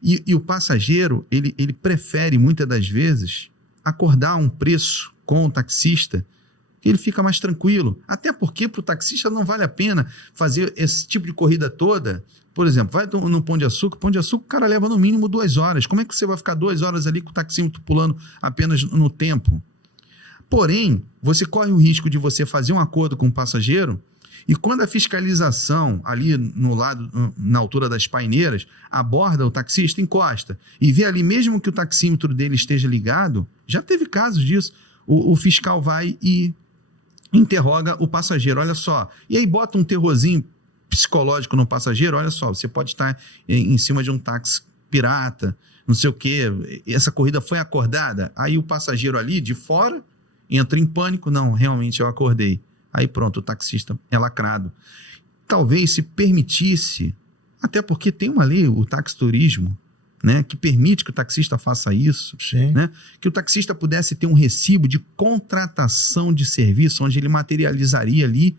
E o passageiro, ele prefere muitas das vezes acordar um preço com o taxista, que ele fica mais tranquilo. Até porque para o taxista não vale a pena fazer esse tipo de corrida toda. Por exemplo, vai no Pão de Açúcar, o cara leva no mínimo 2 horas. Como é que você vai ficar 2 horas ali com o taxímetro pulando apenas no tempo? Porém, você corre o risco de você fazer um acordo com o passageiro e quando a fiscalização ali no lado, na altura das paineiras, aborda o taxista, encosta e vê ali, mesmo que o taxímetro dele esteja ligado, já teve casos disso, o fiscal vai e interroga o passageiro, olha só, e aí bota um terrorzinho psicológico no passageiro, olha só, você pode estar em cima de um táxi pirata, não sei o quê, essa corrida foi acordada, aí o passageiro ali de fora entra em pânico, não, realmente eu acordei. Aí pronto, o taxista é lacrado. Talvez se permitisse, até porque tem uma lei, o táxi turismo, né, que permite que o taxista faça isso, né, que o taxista pudesse ter um recibo de contratação de serviço, onde ele materializaria ali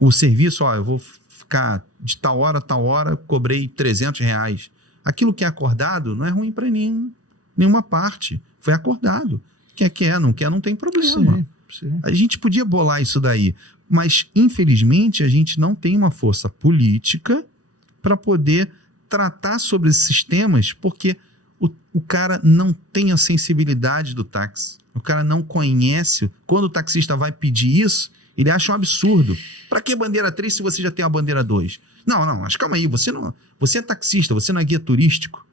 o serviço, eu vou ficar de tal hora, cobrei R$300. Aquilo que é acordado não é ruim para nenhuma parte, foi acordado. Quer, não quer, não tem problema. Sim. A gente podia bolar isso daí, mas infelizmente a gente não tem uma força política para poder tratar sobre esses temas, porque o cara não tem a sensibilidade do táxi. O cara não conhece. Quando o taxista vai pedir isso, ele acha um absurdo. Para que bandeira 3 se você já tem a bandeira 2? Não, mas calma aí, você é taxista, você não é guia turístico.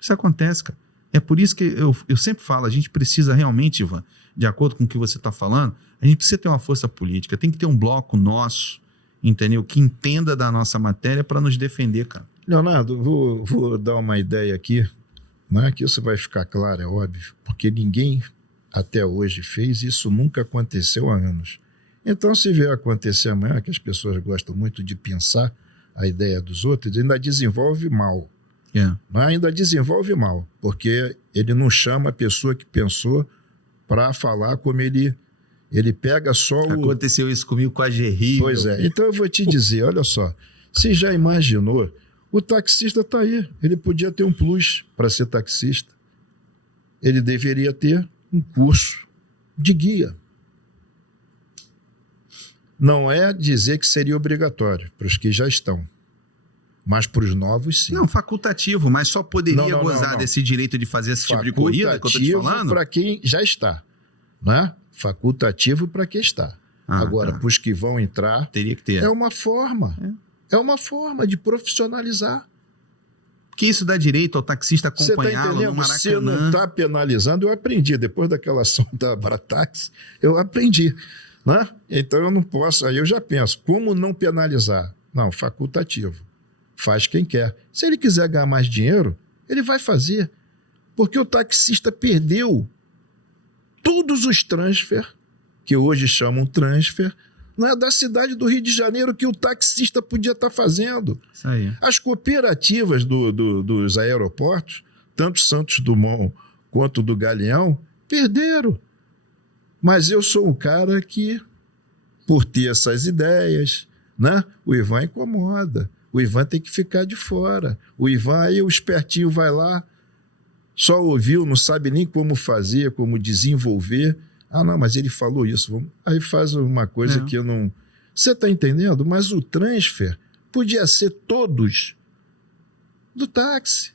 Isso acontece, cara. É por isso que eu sempre falo, a gente precisa realmente, Ivan, de acordo com o que você está falando, a gente precisa ter uma força política, tem que ter um bloco nosso, entendeu? Que entenda da nossa matéria para nos defender, cara. Leonardo, vou dar uma ideia aqui, né, que isso vai ficar claro, é óbvio, porque ninguém até hoje fez, isso nunca aconteceu há anos. Então, se vier acontecer amanhã, que as pessoas gostam muito de pensar a ideia dos outros, ainda desenvolve mal. Yeah. Ainda desenvolve mal, porque ele não chama a pessoa que pensou para falar como ele pega só o... Aconteceu isso comigo com a Gerri. Pois é, então eu vou te dizer, olha só, você já imaginou, o taxista está aí, ele podia ter um plus para ser taxista, ele deveria ter um curso de guia. Não é dizer que seria obrigatório para os que já estão, mas para os novos, sim. Não, facultativo, mas só poderia gozar desse direito de fazer esse tipo de corrida que eu estou te falando? Facultativo para quem já está, né? Facultativo para quem está. Agora, para os que vão entrar, teria que ter. É uma forma. É uma forma de profissionalizar. Porque isso dá direito ao taxista acompanhá-lo no Maracanã. Você não está penalizando, eu aprendi. Depois daquela ação da Bratax, eu aprendi. Né? Então eu não posso, aí eu já penso, como não penalizar? Não, facultativo. Faz quem quer. Se ele quiser ganhar mais dinheiro, ele vai fazer. Porque o taxista perdeu todos os transfer, que hoje chamam transfer, não é da cidade do Rio de Janeiro que o taxista podia estar fazendo. Isso aí. As cooperativas dos aeroportos, tanto Santos Dumont quanto do Galeão, perderam. Mas eu sou um cara que, por ter essas ideias, né, o Ivan incomoda. O Ivan tem que ficar de fora. O Ivan, aí o espertinho vai lá, só ouviu, não sabe nem como fazer, como desenvolver. Ah, não, mas ele falou isso. Aí faz uma coisa que eu não... Você está entendendo? Mas o transfer podia ser todos do táxi.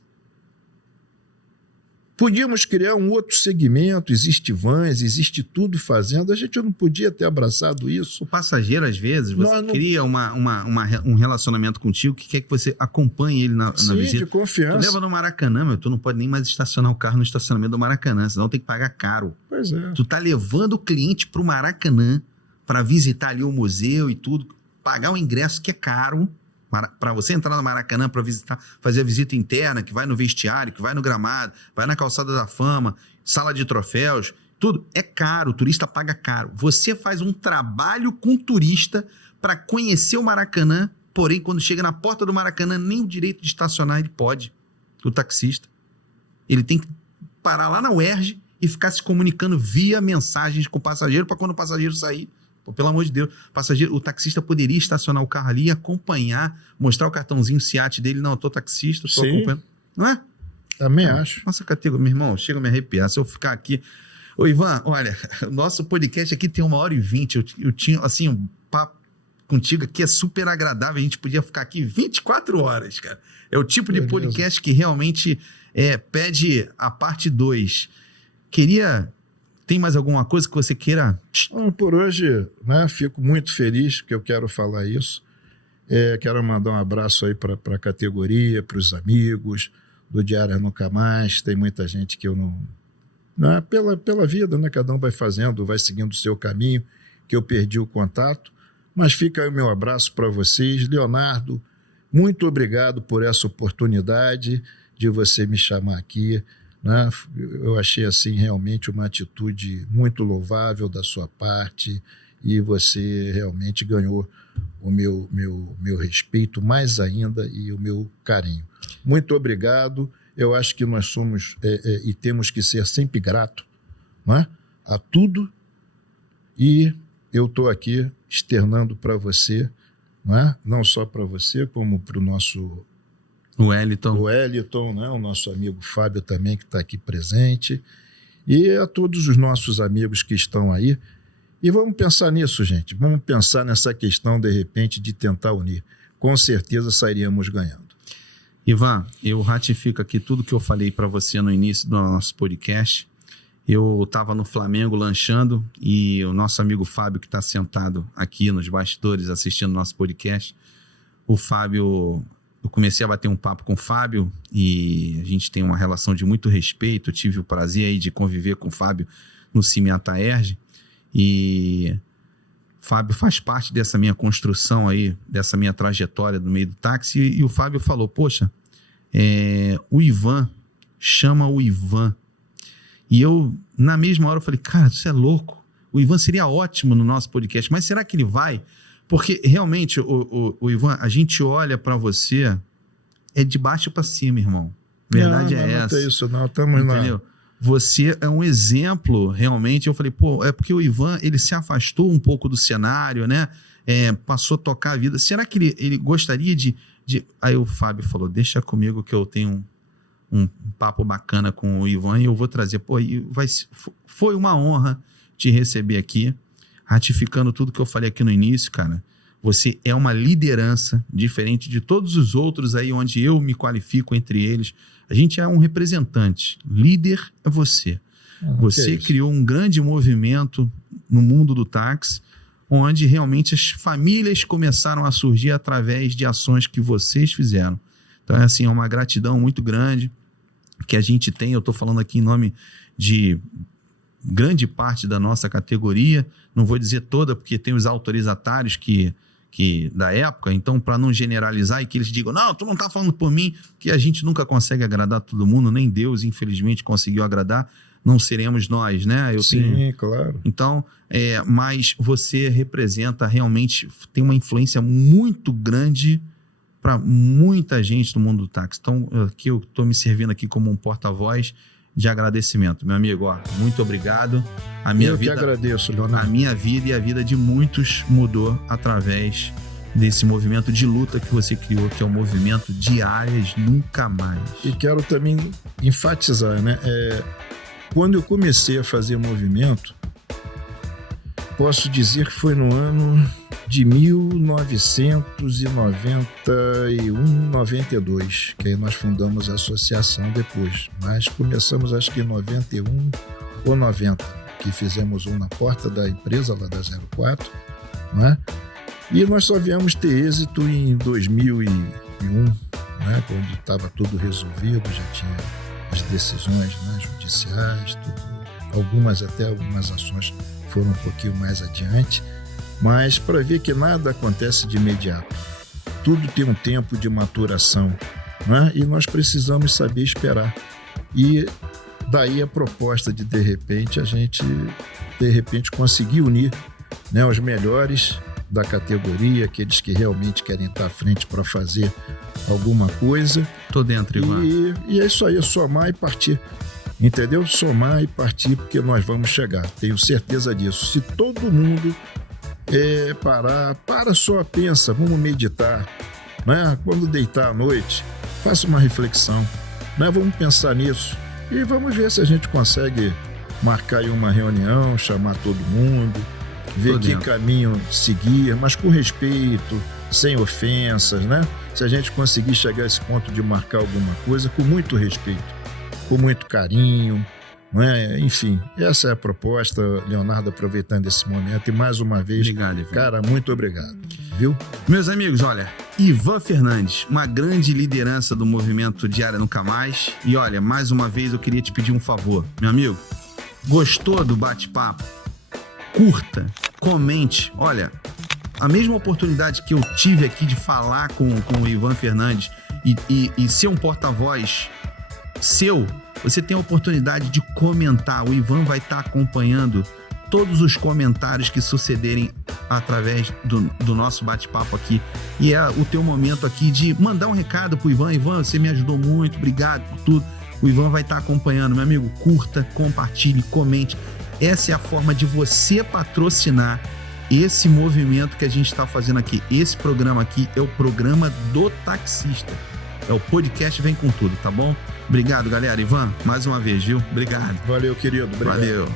Podíamos criar um outro segmento, existe vans, existe tudo fazendo. A gente não podia ter abraçado isso. O passageiro, às vezes, você cria um relacionamento contigo que quer que você acompanhe ele na visita. De confiança. Tu leva no Maracanã, tu não pode nem mais estacionar o carro no estacionamento do Maracanã, senão tem que pagar caro. Pois é. Tu tá levando o cliente pro Maracanã para visitar ali o museu e tudo, pagar o ingresso que é caro, para você entrar no Maracanã para visitar, fazer a visita interna, que vai no vestiário, que vai no gramado, vai na calçada da fama, sala de troféus, tudo é caro, o turista paga caro. Você faz um trabalho com o turista para conhecer o Maracanã, porém quando chega na porta do Maracanã nem o direito de estacionar ele pode, o taxista. Ele tem que parar lá na UERJ e ficar se comunicando via mensagens com o passageiro para quando o passageiro sair. Pô, pelo amor de Deus, o taxista poderia estacionar o carro ali e acompanhar, mostrar o cartãozinho SEAT dele. Não, eu tô taxista, estou acompanhando. Não é? Também acho. Nossa, categoria, meu irmão, chega a me arrepiar. Se eu ficar aqui... Ô, Ivan, olha, o nosso podcast aqui tem 1h20. Eu tinha, assim, um papo contigo aqui é super agradável. A gente podia ficar aqui 24 horas, cara. É o tipo de podcast que realmente pede a parte 2. Tem mais alguma coisa que você queira? Por hoje, né, fico muito feliz que eu quero falar isso. Quero mandar um abraço aí para a categoria, para os amigos do Diário Nunca Mais. Tem muita gente que eu não... pela vida, né, cada um vai fazendo, vai seguindo o seu caminho, que eu perdi o contato. Mas fica aí o meu abraço para vocês. Leonardo, muito obrigado por essa oportunidade de você me chamar aqui. Né? Eu achei assim realmente uma atitude muito louvável da sua parte e você realmente ganhou o meu respeito mais ainda e o meu carinho. Muito obrigado. Eu acho que nós somos e temos que ser sempre gratos, né, a tudo, e eu estou aqui externando para você, né, não só para você, como para o nosso... O Wellington, né? O nosso amigo Fábio também, que está aqui presente. E a todos os nossos amigos que estão aí, E vamos pensar nisso, gente. Vamos pensar nessa questão, de repente, de tentar unir. Com certeza sairíamos ganhando. Ivan, eu ratifico aqui tudo que eu falei para você no início do nosso podcast. Eu estava no Flamengo lanchando e o nosso amigo Fábio, que está sentado aqui nos bastidores assistindo nosso podcast, o Fábio, eu comecei a bater um papo com o Fábio e a gente tem uma relação de muito respeito. Eu tive o prazer aí de conviver com o Fábio no Cimenta Erge e Fábio faz parte dessa minha construção aí, dessa minha trajetória no meio do táxi. E o Fábio falou, poxa, o Ivan, chama o Ivan. E eu, na mesma hora, eu falei, cara, isso é louco. O Ivan seria ótimo no nosso podcast, mas será que ele vai? Porque realmente, o Ivan, a gente olha para você, é de baixo para cima, irmão. Verdade é essa. Não tem isso não, estamos entendeu? Você é um exemplo, realmente. Eu falei, pô, é porque o Ivan, ele se afastou um pouco do cenário, né? Passou a tocar a vida. Será que ele gostaria de... Aí o Fábio falou, deixa comigo que eu tenho um papo bacana com o Ivan e eu vou trazer. Pô, foi uma honra te receber aqui, ratificando tudo que eu falei aqui no início, cara. Você é uma liderança diferente de todos os outros aí onde eu me qualifico entre eles. A gente é um representante. Líder é você. Você criou um grande movimento no mundo do táxi, onde realmente as famílias começaram a surgir através de ações que vocês fizeram. Então, é uma gratidão muito grande que a gente tem. Eu estou falando aqui em nome de grande parte da nossa categoria. Não vou dizer toda, porque tem os autorizatários da época. Então, para não generalizar e que eles digam, não, tu não está falando por mim, que a gente nunca consegue agradar todo mundo, nem Deus, infelizmente, conseguiu agradar. Não seremos nós, né? Claro. Então, mas você representa realmente, tem uma influência muito grande para muita gente no mundo do táxi. Então, aqui eu estou me servindo aqui como um porta-voz de agradecimento. Meu amigo, muito obrigado. Eu que agradeço, Leonardo. A minha vida e a vida de muitos mudou através desse movimento de luta que você criou, que é o movimento Diárias Nunca Mais. E quero também enfatizar, né? Quando eu comecei a fazer movimento, posso dizer que foi no ano de 1991, 92, que aí nós fundamos a associação depois. Mas começamos acho que em 91 ou 90, que fizemos na porta da empresa lá da 04, né? E nós só viemos ter êxito em 2001, né? Quando estava tudo resolvido, já tinha as decisões, né, judiciais, tudo. Algumas ações foram um pouquinho mais adiante, mas para ver que nada acontece de imediato. Tudo tem um tempo de maturação, né? E nós precisamos saber esperar. E daí a proposta de repente, a gente, conseguir unir, né, os melhores da categoria, aqueles que realmente querem estar à frente para fazer alguma coisa. Tô dentro, Ivan. E é isso aí, é somar e partir. Entendeu? Somar e partir, porque nós vamos chegar. Tenho certeza disso. Se todo mundo para só, pensa, vamos meditar, né? Quando deitar à noite, faça uma reflexão, né? Vamos pensar nisso e vamos ver se a gente consegue marcar aí uma reunião, chamar todo mundo, ver que caminho seguir, mas com respeito, sem ofensas, né? Se a gente conseguir chegar a esse ponto de marcar alguma coisa, com muito respeito, com muito carinho, não é? Enfim, essa é a proposta, Leonardo, aproveitando esse momento. E mais uma vez, obrigado, Ivan. Cara, muito obrigado, viu? Meus amigos, olha, Ivan Fernandes, uma grande liderança do movimento Diária Nunca Mais. E olha, mais uma vez eu queria te pedir um favor, meu amigo. Gostou do bate-papo? Curta, comente. Olha, a mesma oportunidade que eu tive aqui de falar com o Ivan Fernandes e ser um porta-voz seu, você tem a oportunidade de comentar. O Ivan vai estar acompanhando todos os comentários que sucederem através do nosso bate-papo aqui. E é o teu momento aqui de mandar um recado pro Ivan. Ivan, você me ajudou muito, obrigado por tudo. O Ivan vai estar acompanhando. Meu amigo, curta, compartilhe, comente. Essa é a forma de você patrocinar esse movimento que a gente está fazendo aqui. Esse programa aqui é o programa do taxista. É o podcast Vem Com Tudo, tá bom? Obrigado, galera. Ivan, mais uma vez, viu? Obrigado. Valeu, querido. Obrigado. Valeu.